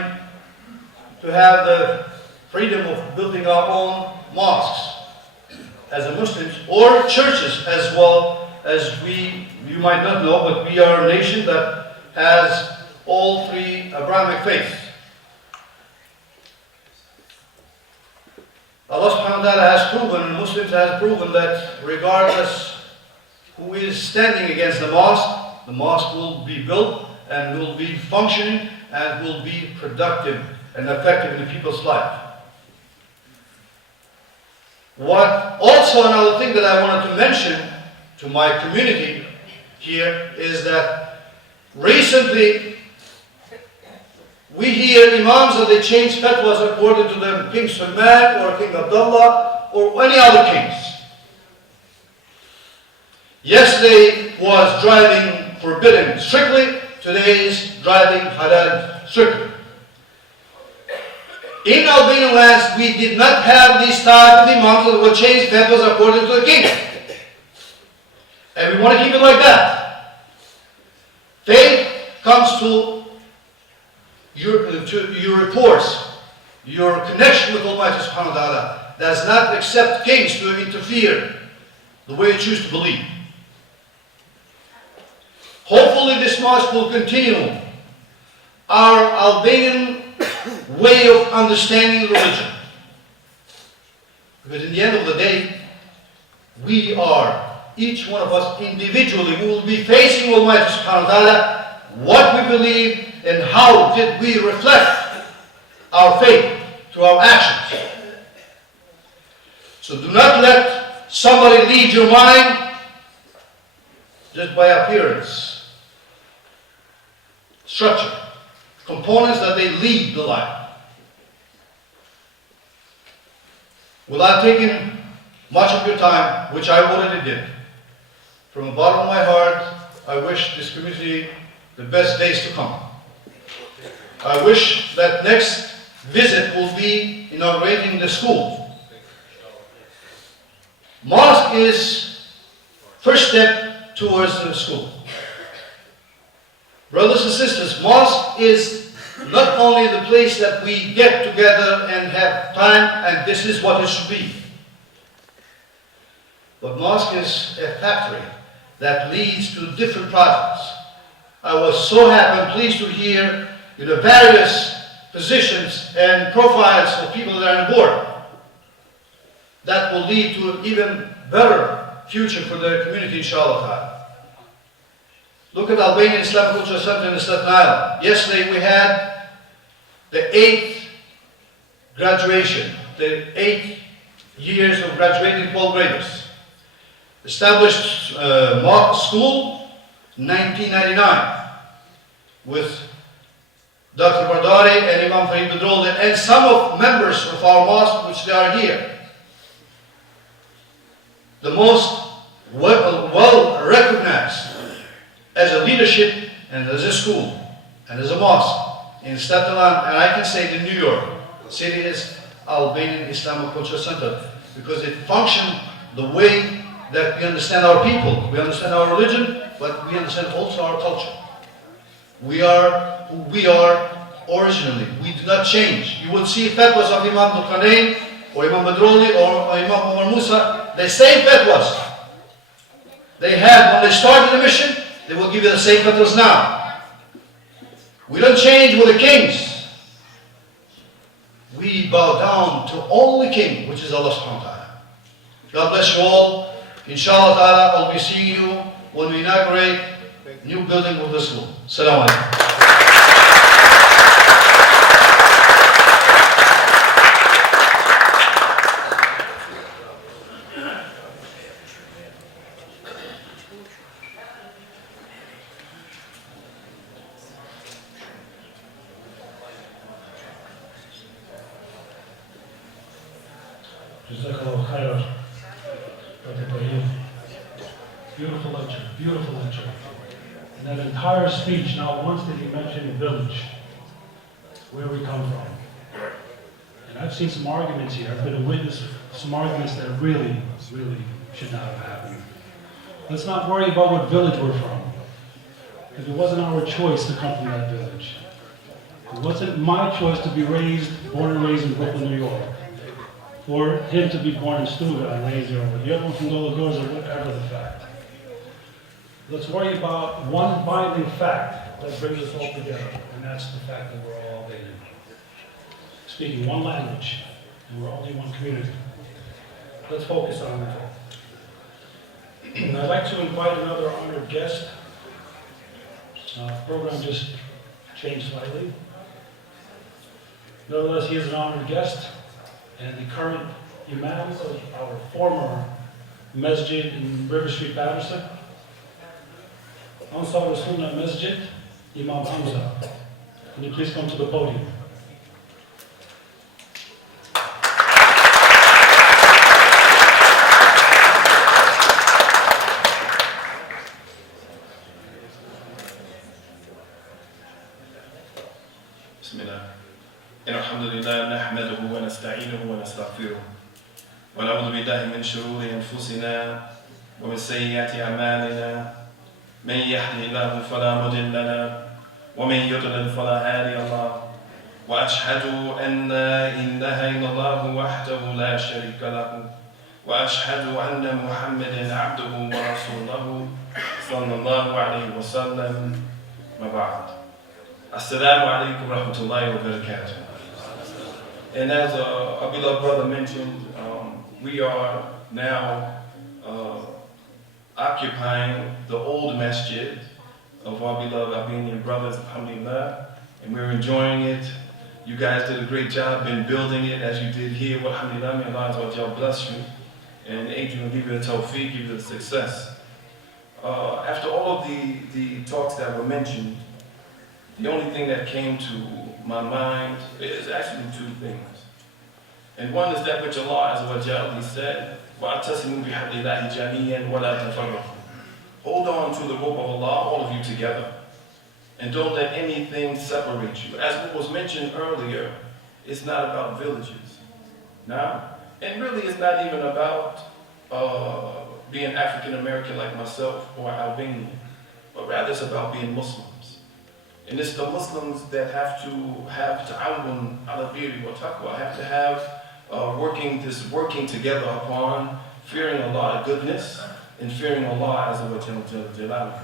to have the freedom of building our own mosques as a Muslims, or churches as well as you might not know, but we are a nation that has all three Abrahamic faiths. Allah subhanahu wa ta'ala has proven, and Muslims have proven that regardless who is standing against the mosque will be built and will be functioning and will be productive and effective in the people's life. What also another thing that I wanted to mention to my community here is that recently we hear imams that they change fatwas according to the King Salman or King Abdullah or any other kings. Yesterday was driving forbidden strictly, today is driving halal strictly. In Albanian lands, we did not have this type of imams that would change fatwas according to the king. And we want to keep it like that. Faith comes to your reports, your connection with Almighty subhanahu wa ta'ala does not accept kings to interfere the way you choose to believe. Hopefully this mosque will continue our Albanian way of understanding religion. Because in the end of the day, we are, each one of us individually, we will be facing Almighty Subhanahu wa Ta'ala, what we believe and how did we reflect our faith through our actions. So do not let somebody lead your mind just by appearance, structure, components that they lead the life. Without taking much of your time, which I already did, from the bottom of my heart, I wish this community the best days to come. I wish that next visit will be inaugurating the school. Mosque is first step towards the school. Brothers and sisters, mosque is not only the place that we get together and have time and this is what it should be. But mosque is a factory that leads to different projects. I was so happy and pleased to hear the various positions and profiles of people that are on board. That will lead to an even better future for the community, inshallah. Look at Albanian Islamic Cultural Center in the Staten Island. Yesterday we had the 8th graduation, the 8 years of graduating 12th graders. Established school in 1999 with Dr. Bardari and Imam Farid Bedrolli and some of members of our mosque which they are here. The most well recognized as a leadership and as a school and as a mosque in Staten Island, and I can say in New York City is Albanian Islamic Cultural Center because it functions the way that we understand our people, we understand our religion, but we understand also our culture. We are who we are originally. We do not change. You will see fatwas of Imam Dulkarnain or Imam Bedrolli or Imam Omar Musa, the same fatwas they had when they started the mission, they will give you the same fatwas now. We don't change with the kings. We bow down to only king, which is Allah subhanahu wa ta'ala. God bless you all. Inshallah ta'ala, I'll be seeing you when we inaugurate new building of the school. Assalamu alaikum. Jazakallah khairan. Beautiful lecture, beautiful lecture. In that entire speech, not once did he mention the village, where we come from. And I've seen some arguments here. I've been a witness of some arguments that really should not have happened. Let's not worry about what village we're from. Because it wasn't our choice to come from that village. It wasn't my choice to be born and raised in Brooklyn, New York. For him to be born in Struga and raised there, or the other one from Dolagos, or whatever the fact. Let's worry about one binding fact that brings us all together, and that's the fact that we're all Albanian. Speaking one language, and we're only one community. Let's focus on that. And I'd like to invite another honored guest. Program just changed slightly. Nevertheless, he is an honored guest, and the current imam of our former masjid in River Street, Patterson. Ansar Rasulullah Masjid, Imam Hamza. Can you please come to the podium? Bismillah. Alhamdulillah, nahmaduhu wa nasta'inuhu wa nastaghfiruh. Wa na'udhu billahi min shururi anfusina wa min sayyiati a'malina. من يهده الله فلا مضل له ومن يضلل فلا هادي له واشهد ان لا اله الا الله وحده لا شريك له واشهد ان محمدا عبده ورسوله صلى الله عليه وسلم ما بعد. Assalamu alaikum warahmatullahi wabarakatuh. And as a beloved brother mentioned, we are now occupying the old masjid of our beloved Albanian brothers, alhamdulillah, and we're enjoying it. You guys did a great job in building it as you did here. Alhamdulillah, may Allah Azza wa Jal bless you. And Adrian will give you the tawfiq, give you the success. After all of the talks that were mentioned, the only thing that came to my mind is actually two things. And one is that which Allah Azza wa Jal, He said, وَأَعْتَصِمُوا بِحَبْلِ اللَّهِ جَمِيعًا وَلَا تَفَرَّقُوا. Hold on to the rope of Allah, all of you together, and don't let anything separate you. As what was mentioned earlier, it's not about villages. Now, and really it's not even about being African American like myself or Albanian, but rather it's about being Muslims. And it's the Muslims that have to have ta'awun ala birri wa taqwa, have to have working together upon fearing Allah, goodness, and fearing Allah Azza wa Jalla.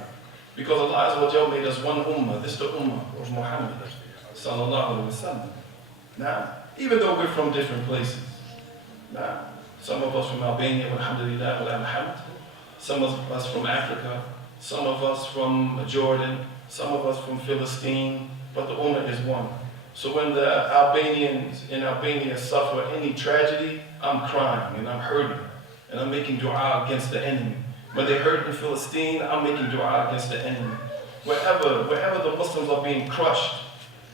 Because Allah Azza wa Jalla made us one ummah. This is the ummah of Muhammad sallallahu alaihi wasallam. Now, even though we're from different places, now, some of us from Albania, alhamdulillah, wal hamd, some of us from Africa, some of us from Jordan, some of us from Philistine, but the ummah is one. So when the Albanians in Albania suffer any tragedy, I'm crying and I'm hurting and I'm making dua against the enemy. When they hurt in Philistine, I'm making dua against the enemy. Wherever the Muslims are being crushed,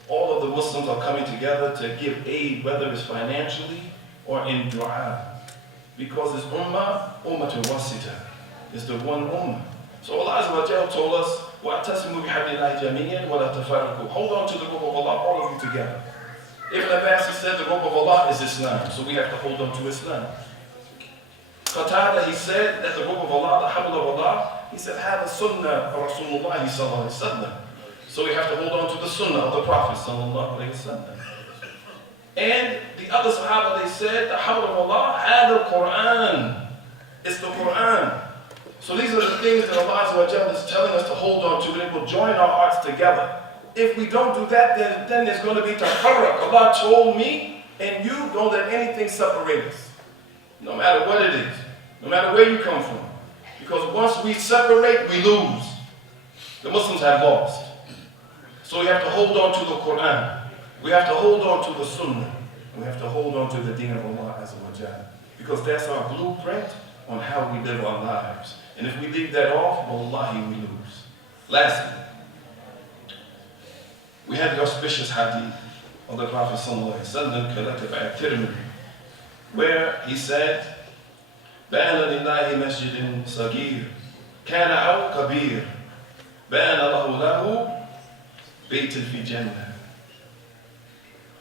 all of the Muslims are coming together to give aid, whether it's financially or in dua. Because this ummah wasita, is the one ummah. So Allah Azza wa Jalla told us, وَأَعْتَصِمُوا بِحَبْلِ اللَّهِ جَمِيعًا وَلَا تَفَرَّقُوا. Hold on to the rope of Allah, all of you together. Ibn Abbas said the rope of Allah is Islam, so we have to hold on to Islam. Qatada, he said that the rope of Allah, the habl of Allah, he said, هَذَا sunnah of Rasulullah sallallahu alayhi wa sallam. So we have to hold on to the sunnah of the Prophet sallallahu alayhi wa sallam. And the other Sahaba, they said, the habl of Allah, هَذَا Quran. It's the Quran. So these are the things that Allah Azza wa Jalla is telling us to hold on to, and it will join our hearts together. If we don't do that, then there's going to be tafarraq. Allah told me and you, don't let anything separate us. No matter what it is, no matter where you come from. Because once we separate, we lose. The Muslims have lost. So we have to hold on to the Quran. We have to hold on to the Sunnah. We have to hold on to the deen of Allah Azza wa Jalla. Because that's our blueprint on how we live our lives. And if we leave that off, wallahi, we lose. Lastly, we have the auspicious hadith of the Prophet ﷺ collected by Tirmidhi, where he said, بَأَنَ لِلَّهِ مَسْجِدٍ صَغِيرٍ كَانَ أَوْ كَبِيرٍ بَأَنَ لَهُ بَيْتٍ فِي جَنَّةٍ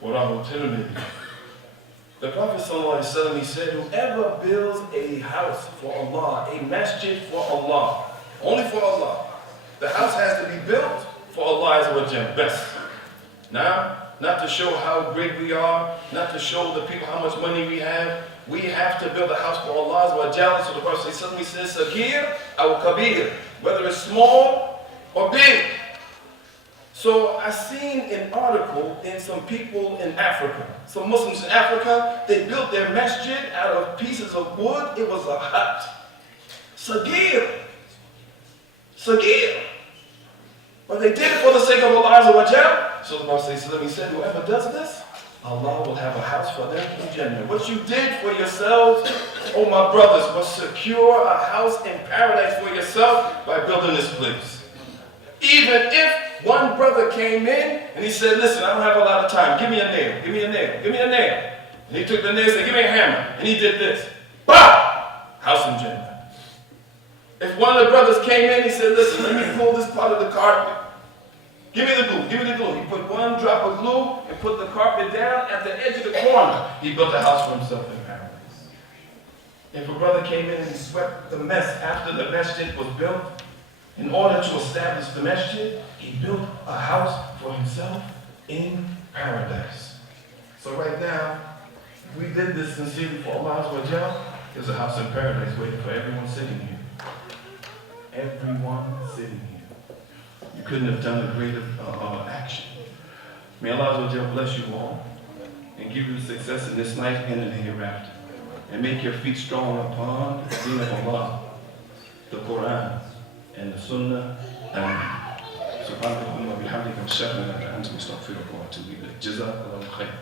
وَرَاهُ Tirmidhi. The Prophet ﷺ, he said, whoever builds a house for Allah, a masjid for Allah, only for Allah, the house has to be built for Allah Azza wa Jalla, best. Now, not to show how great we are, not to show the people how much money we have to build a house for Allah Azza wa Jalla. So the Prophet ﷺ says, Sagir aw Kabir, whether it's small or big. So I seen an article in some people in Africa, some Muslims in Africa, they built their masjid out of pieces of wood. It was a hut. Sagir. Sagir. But they did it for the sake of Allah Azza wa Jalla. So the Prophet he said, whoever does this, Allah will have a house for them in Jannah. What you did for yourselves, oh my brothers, was secure a house in paradise for yourself by building this place. Even if one brother came in and he said, listen, I don't have a lot of time. Give me a nail. Give me a nail. Give me a nail. And he took the nail and said, give me a hammer. And he did this. Bah! House in Jannah. If one of the brothers came in, he said, listen, let me pull this part of the carpet. Give me the glue. Give me the glue. He put one drop of glue and put the carpet down at the edge of the corner. He built a house for himself in paradise. If a brother came in and he swept the mess after the masjid was built, in order to establish the masjid, he built a house for himself in paradise. So right now, we did this sincerely for Allah Azza wa Jalla. There's a house in paradise waiting for everyone sitting here. Everyone sitting here. You couldn't have done a greater action. May Allah Azza wa Jalla bless you all and give you success in this life and in the hereafter. And make your feet strong upon the deen of Allah. the Quran and the Sunnah. سبحانك اللهم وبحمدك نشهد أنك أنت نستغفرك ونتوب إليك جزاك الله خير.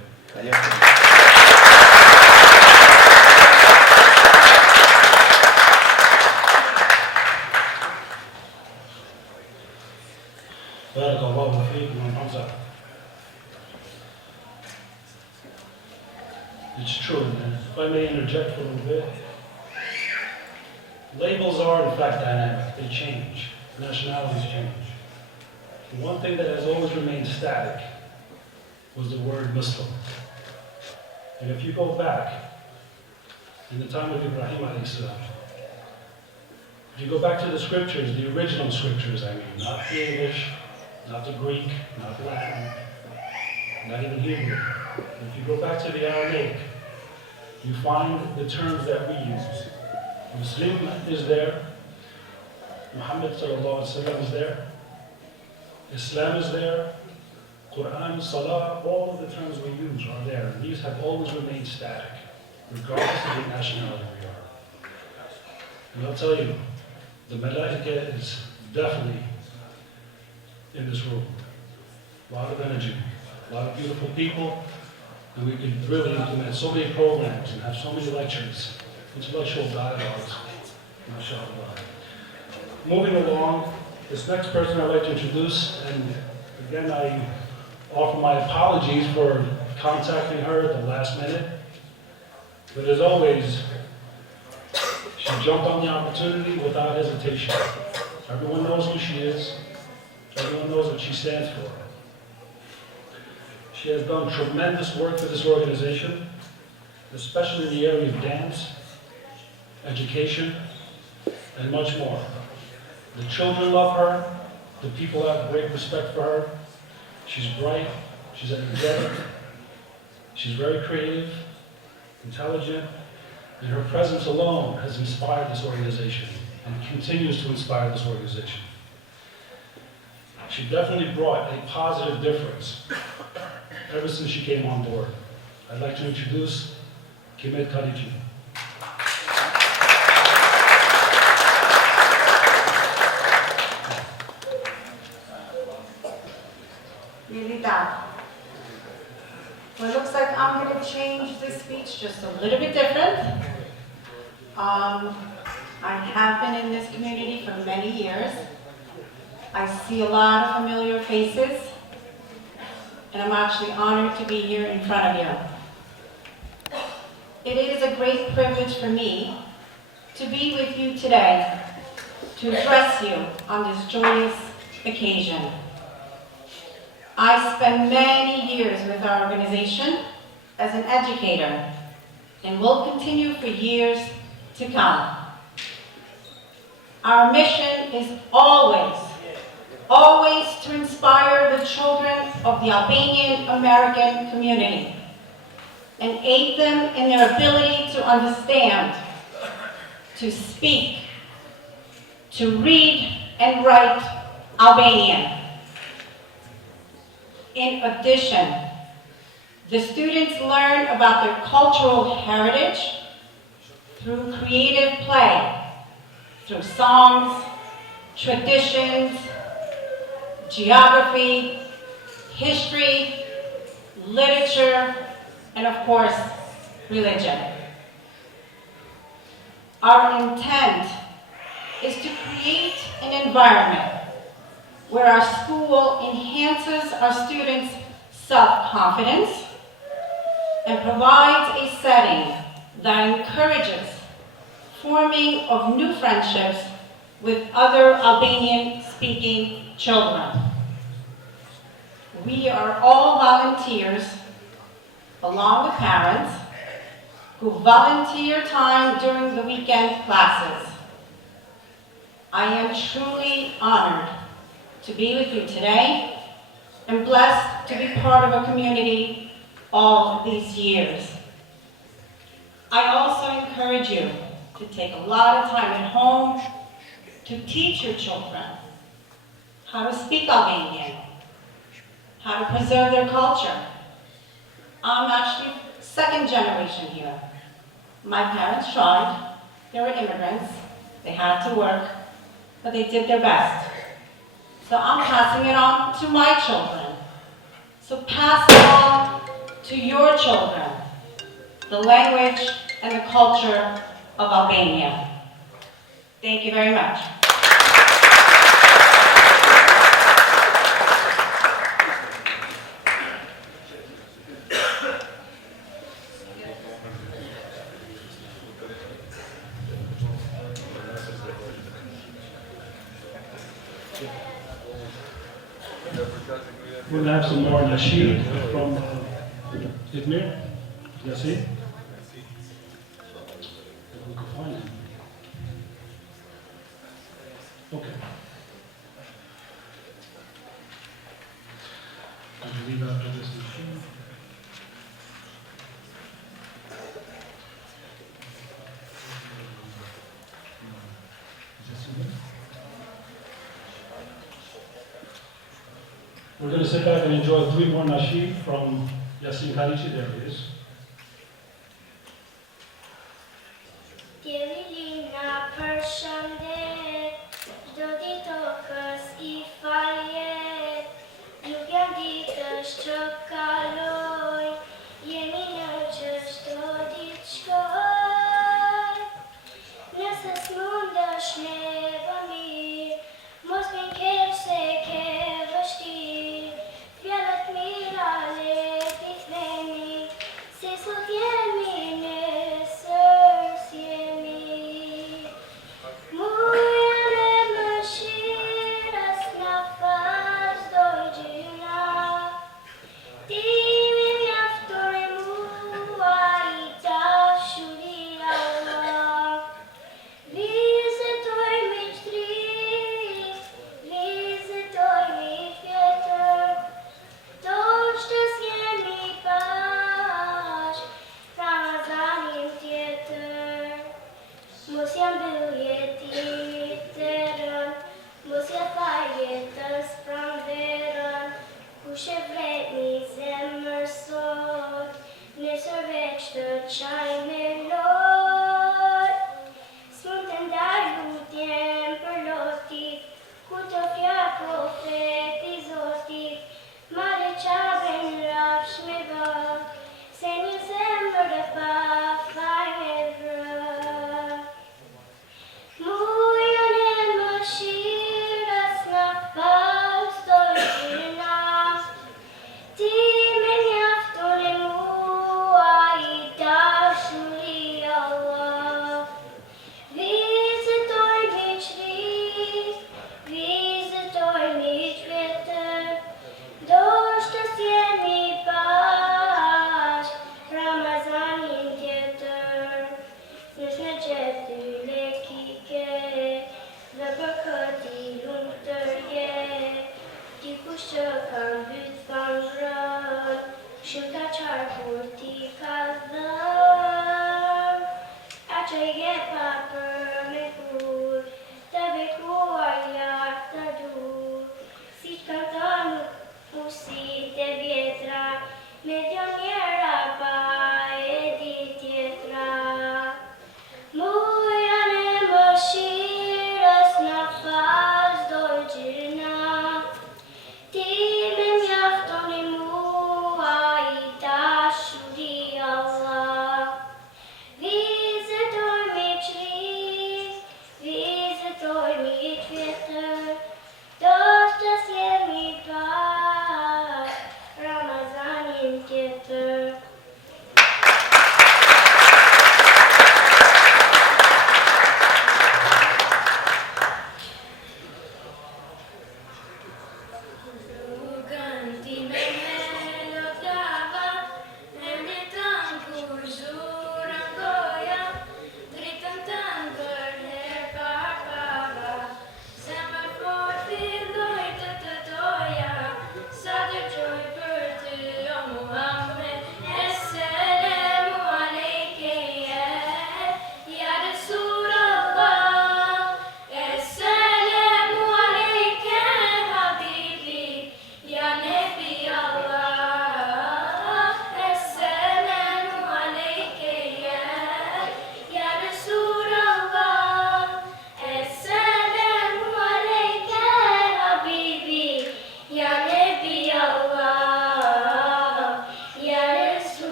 بارك الله فيك من حمزة. It's true, man. If I may interject for a little bit. Labels are in fact dynamic. They change. Nationalities change. The one thing that has always remained static was the word Muslim. And if you go back in the time of Ibrahim alayhi salam, if you go back to the scriptures, the original scriptures, I mean, not the English, not the Greek, not Latin, not even Hebrew. If you go back to the Aramaic, you find the terms that we use. Muslim is there, Muhammad sallallahu alaihi wasallam is there, Islam is there, Quran, Salah, all of the terms we use are there. And these have always remained static, regardless of the nationality we are. And I'll tell you, the Malaika is definitely in this room. A lot of energy, a lot of beautiful people, and we could really implement so many programs and have so many lectures, intellectual dialogues, mashallah. Moving along, this next person I'd like to introduce, and again I offer my apologies for contacting her at the last minute, but as always, she jumped on the opportunity without hesitation. Everyone knows who she is, everyone knows what she stands for. She has done tremendous work for this organization, especially in the area of dance, education, and much more. The children love her, the people have great respect for her. She's bright, she's energetic, she's very creative, intelligent, and her presence alone has inspired this organization and continues to inspire this organization. She definitely brought a positive difference ever since she came on board. I'd like to introduce Kimet Khaliji. Really bad. Well, it looks like I'm going to change this speech just a little bit different. I have been in this community for many years. I see a lot of familiar faces, and I'm actually honored to be here in front of you. It is a great privilege for me to be with you today to address you on this joyous occasion. I spent many years with our organization as an educator and will continue for years to come. Our mission is always to inspire the children of the Albanian American community and aid them in their ability to understand, to speak, to read and write Albanian. In addition, the students learn about their cultural heritage through creative play, through songs, traditions, geography, history, literature, and of course, religion. Our intent is to create an environment where our school enhances our students' self-confidence and provides a setting that encourages forming of new friendships with other Albanian-speaking children. We are all volunteers, along with parents, who volunteer time during the weekend classes. I am truly honored to be with you today and blessed to be part of a community all these years. I also encourage you to take a lot of time at home to teach your children how to speak Albanian, how to preserve their culture. I'm actually second generation here. My parents tried, they were immigrants, they had to work, but they did their best. So I'm passing it on to my children. So pass it on to your children, the language and the culture of Albania. Thank you very much. We're going to have some more nasheed from Izmir. Yassin? If we can find him. Okay. Did you leave after this nasheed? We're going to sit back and enjoy 3 more nasheed from Yassin Khalici. There he is. Djelilina përshëndet, çdo ditë tokës I faljet, nuk jam ditësh që kaloj, jemi në që çdo ditë shkoj. Nëse s'mundesh me bë mirë, mos me keq se ke vështirë, fjalët mira le t'i themi,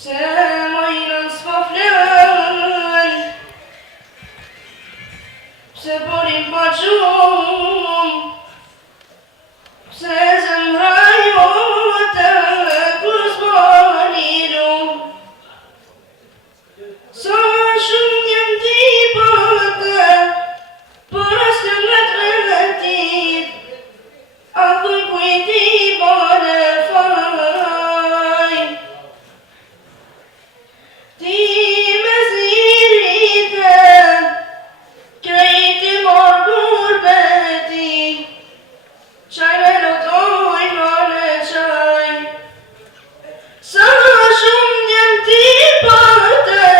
Pse majnën s'po flen, pse borin pa gjumë, pse zemra jote kur s'boni lumë. Sa shumë njëm t'i pëte, për asë në të vetit, a kuj kujti bane faj. Ti me zirite, krejti morgur beti, qaj me lotoj në qaj. Sa shumë njëm t'i pëte,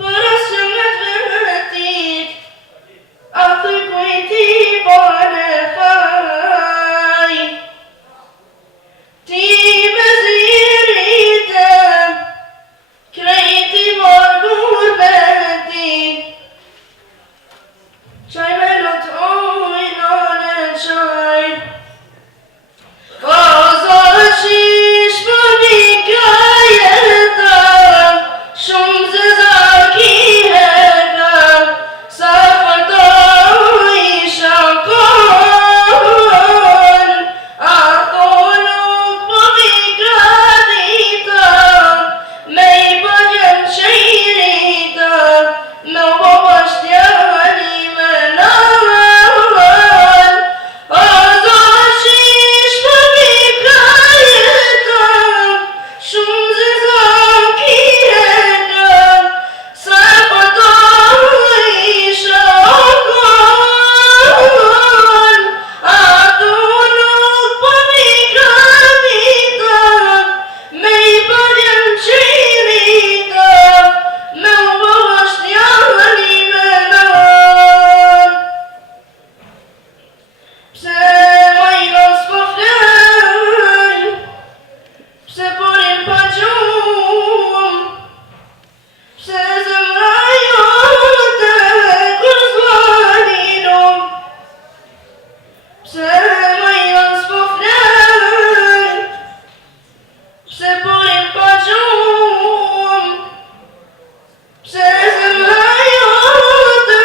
për asë në të vetit, a kuj kujti bane faj. Ti me zirite, krejti morgur beti, qaj me lotoj në qaj. O zërë qish për një kajeta, shumë zezaki heka, sa fërtoj shakon, ato nuk për një gradita, me i bëgjën qejrita, me u bo bashtjani me nalën. O zërë qish për një kajeta, shumë zezaki heka, sa fërtoj shakon, ato nuk për një gradita, me i bëgjën qejrita, me u bo bashtjani me nalën. Pse majnën s'po flen, pse borin pa gjumë, pse zemra jote kur s'boni lumë. Pse majnën s'po flen, pse borin pa gjumë, pse zemra jote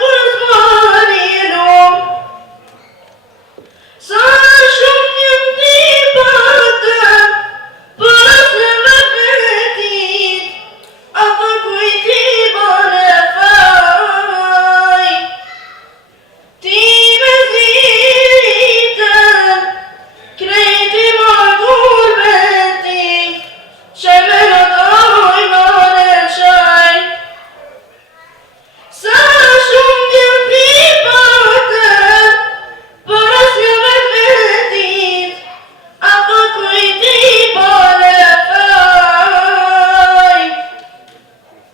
kur s'boni lumë. Sa shumë njëm t'i pëte, për asë në vetit, a për kujti bane faj. Ti me zirite, krejti morgur beti, qaj me lotoj në qaj. Sa shumë njëm t'i pëte, për asë në vetit, a për kujti bane faj.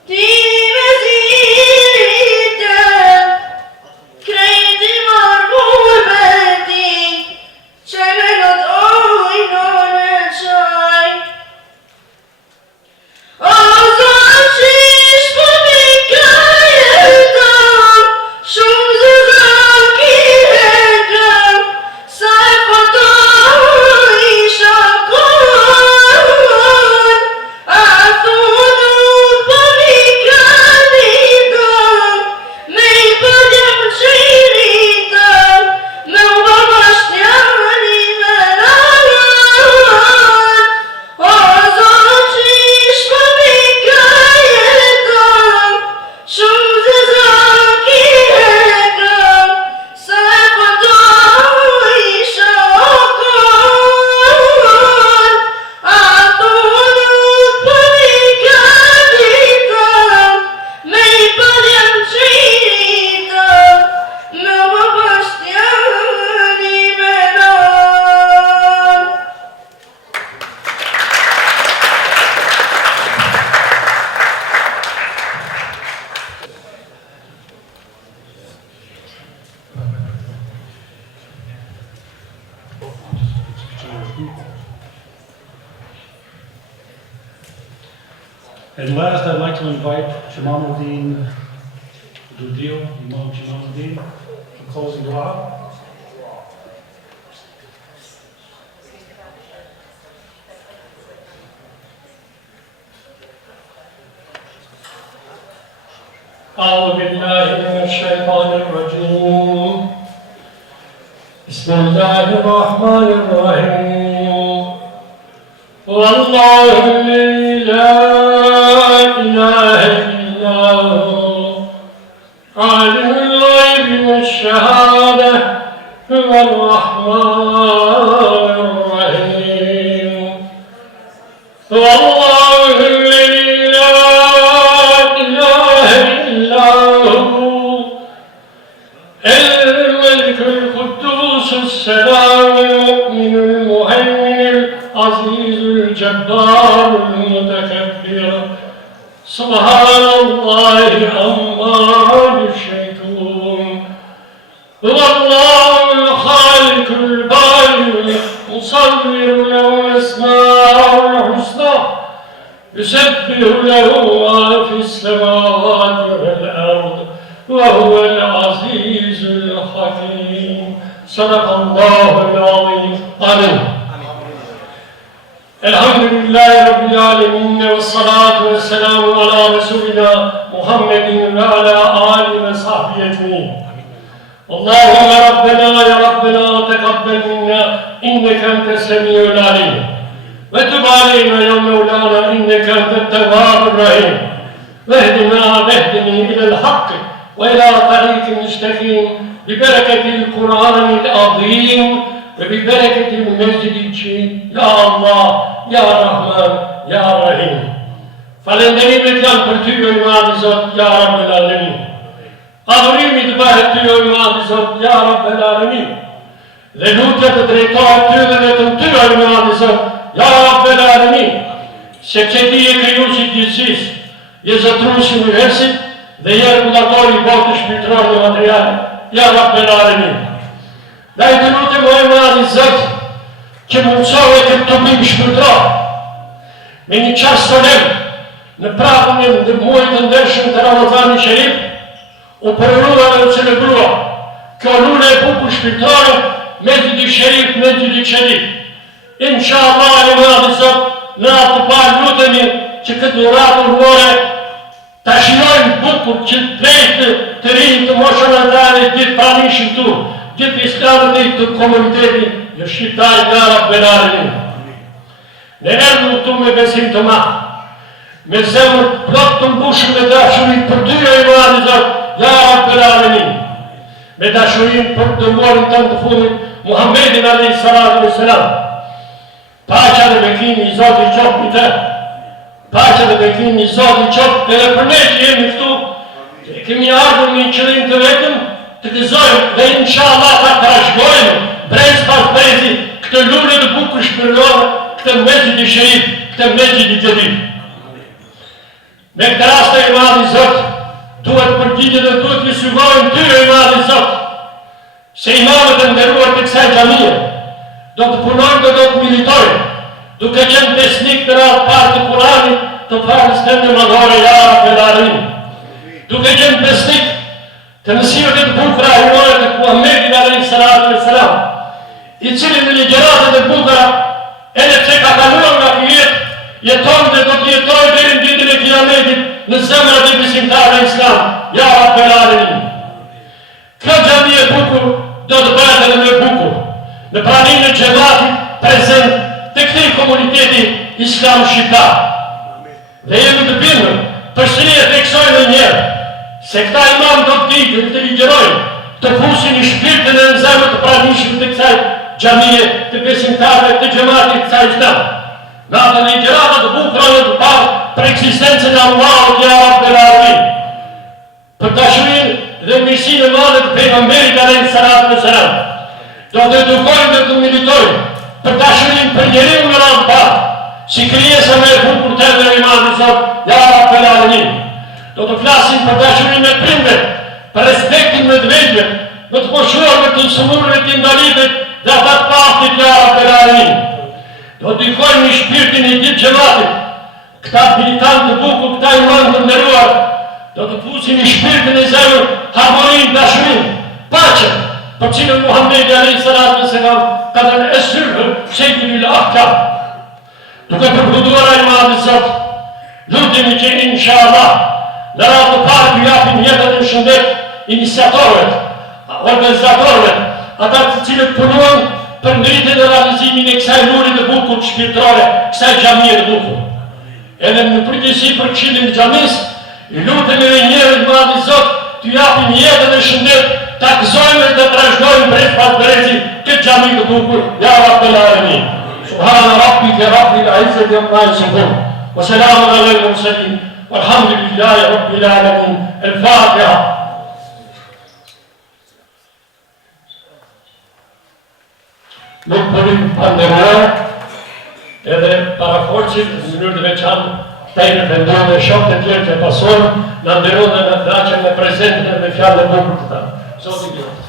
Ti me zirite, krejti morgur beti, qaj me lotoj në qaj. O zërë qish për një kajeta, shumë zezaki heka, sa fërtoj shakon, ato nuk për një gradita, me i bëgjën qejrita, me u bo bashtjani me nalën. O zërë qish për një kajeta, shumë zezaki heka, sa fërtoj shakon, ato nuk për një gradita, me i bëgjën qejrita, me u bo bashtjani me nalën. And last, I'd like to invite Shamamuddin Dudil, Imam Shamamuddin, for closing dua. أعوذ بالله من الشيطان الرجيم بسم الله الرحمن الرحيم والله الذي لا إله إلا هو عالم الغيب والشهادة هو الرحمن الرحيم والله الذي لا إله إلا هو الملك القدوس السلام المؤمن المهيمن العزيز الجبار المتكبر سبحان الله عما يشركون هو الله الخالق البارئ المصور له الأسماء الحسنى يسبح له ما في السماوات والأرض وهو العزيز الحكيم صدق الله العظيم آمين. الحمد لله رب العالمين والصلاة والسلام على رسولنا محمد وعلى آله وصحبه أجمعين. اللهم ربنا يا ربنا تقبل منا إنك أنت السميع العليم وتب علينا يا مولانا إنك أنت التواب الرحيم واهدني إلى الحق وإلى طريق مستقيم ببركة القرآن العظيم وببركة المسجد الشريف يا الله يا رحمن يا رحيم. Falënderime janë për ty o i madhi Zot, ja Rabbel Alamin. Adhurimi të bëhet ty o i madhi Zot, ja Rabbel Alamin. Dhe lutja të drejtohet ty dhe vetëm ty o i madhi Zot, ja Rabbel Alamin. Sepse ti je krijuesi i gjithësisë, je zotruesi i universit dhe je regulatori i botës shpirtërore dhe materiale, ja Rabbel Alamin. Dhe i të lutem o i madhi Zot, që mundësove këtë të bimë shpirtëror, me një qasë solem, në prahën e muajit të ndershëm të Ramazani Sharif, u përrua dhe u celebrua kjo lule e bukur shpirtërore, Mesjidi Sharif, Mesjidi Sharif. Inshallah e madhi Zot, në atë të parë lutemi që këtë dhuratë urmore ta shijojmë bukur që drejtë të rinj të moshënatare gjithë pranishëm tu, gjithë islamët e të komuniteti, në shqiptarë nga Rabbel Alamin. Ne erdhëm këtu me besim të madh, me zemër plot të mbushur me dashuri për ty o i madhi Zot, ja Rabbel Alamin. Me dashurin për dërguarin tënd të fundit, Muhammedin alayhi salatu wassalam. Paqja dhe beklimi i Zotit qoftë mbi të. Paqja dhe beklimi i Zotit qoftë edhe për ne që jemi këtu. Ne kemi ardhur me një qëllim të vetëm, të gëzojmë dhe inshallah ta trashëgojmë brez pas brezi këtë lule të bukur shpirtërore, këtë Mesjid i Sharif, këtë Mesjid i Xhamis. Me këtë rast e i madhi Zot, duhet përgjigjet dhe duhet të sugojmë ty o i madhi Zot, se imamët e nderuar të kësaj xhamie do të punojnë dhe do të militojnë, duke qenë besnik të radhë parë të Kuranit të farës tënde madhore, ja Rabbel Alamin. Duke qenë besnik të mësimeve të bukura hyrore të Muhammedit alayhi salatu wassalam, i cili në ligjëratat e bukura edhe pse ka kaluar nga ky jetë, jeton dhe do të jetojë deri në ditën e Kiametit në zemrat e besimtarëve islam, ja Rabbel Alamin. Kjo xhami e bukur do të bëhet edhe më bukur në praninë e xhamatit prezent të këtij komuniteti islam shqiptar. Dhe jemi të bindur, përsëri e theksoj edhe një herë, se këta imam do të ditë të ligjërojnë, të fusin në shpirtin e në zemrat të pranishëm të kësaj xhamie, të besimtarëve të xhamatit kësaj islam. Në atë ligjëratat të bukura dhe të parë për eksistencën e Allahut ja Rabbel Alamin, për dashurinë dhe mirësinë e madhe të pejgamberit alayhi salatu wassalam. Do të edukojmë dhe të militojmë për dashurinë për njeriu në radhë parë, si krijesa më e bukur të erdhë i madhi Zot, ja Rabbel Alamin. Do të flasim për dashurinë me prindërit, për respektin me të vegjël, me të moshuarve të sëmurëve të invalidët dhe ata të pastit, ja Rabbel Alamin. Do të dikojmë në shpirtin e gjithë xhamatit, këta militantë të bukur, këta imam të nderuar, do të fusin në shpirtin e zemër harmoninë, dashurinë, paqen, për cilën Muhammedi alayhi salatu wassalam ka thënë es-sulhu seyyidul ahkam. Duke përfunduar ai madhi Zot, lutemi që inshallah Dhe radhë parë t'ju japim jetën e shëndet iniciatorëve, organizatorëve, ata të cilët punojnë për ngritjen dhe realizimin e kësaj luri të bukur shpirtërore, kësaj xhamie të bukur. Edhe në përgjithësi për Këshillin e Xhamis, i lutem edhe një herë Madhi Zot t'ju japim jetën e shëndet, ta gëzojmë dhe të trashëgojmë brez pas brezi këtë xhami të bukur. Ya Rabbel Alamin. Subhana rabbike rabbil izzati amma yasifun. Wa salamun alal mursalin. Walhamdulillahi rabbil alamin. El-Fatiha. Nuk përim panderuar, edhe paraforcit në mënyrë të veçantë të i përvendonë dhe shokët e tjerë që pasonë, në nderonë dhe në daqen me prezentën dhe fjallë e bukur të ta. Zotin Gjot.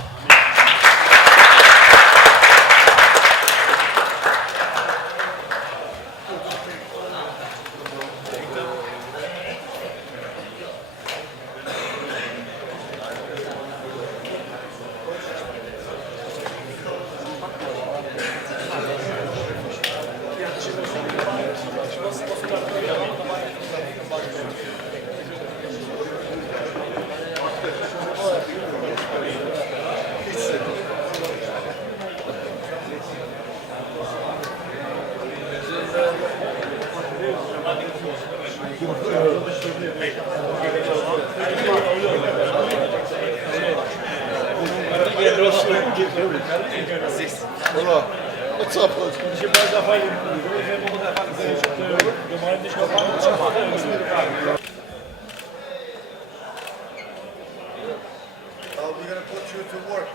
What's up? We're gonna put you to work.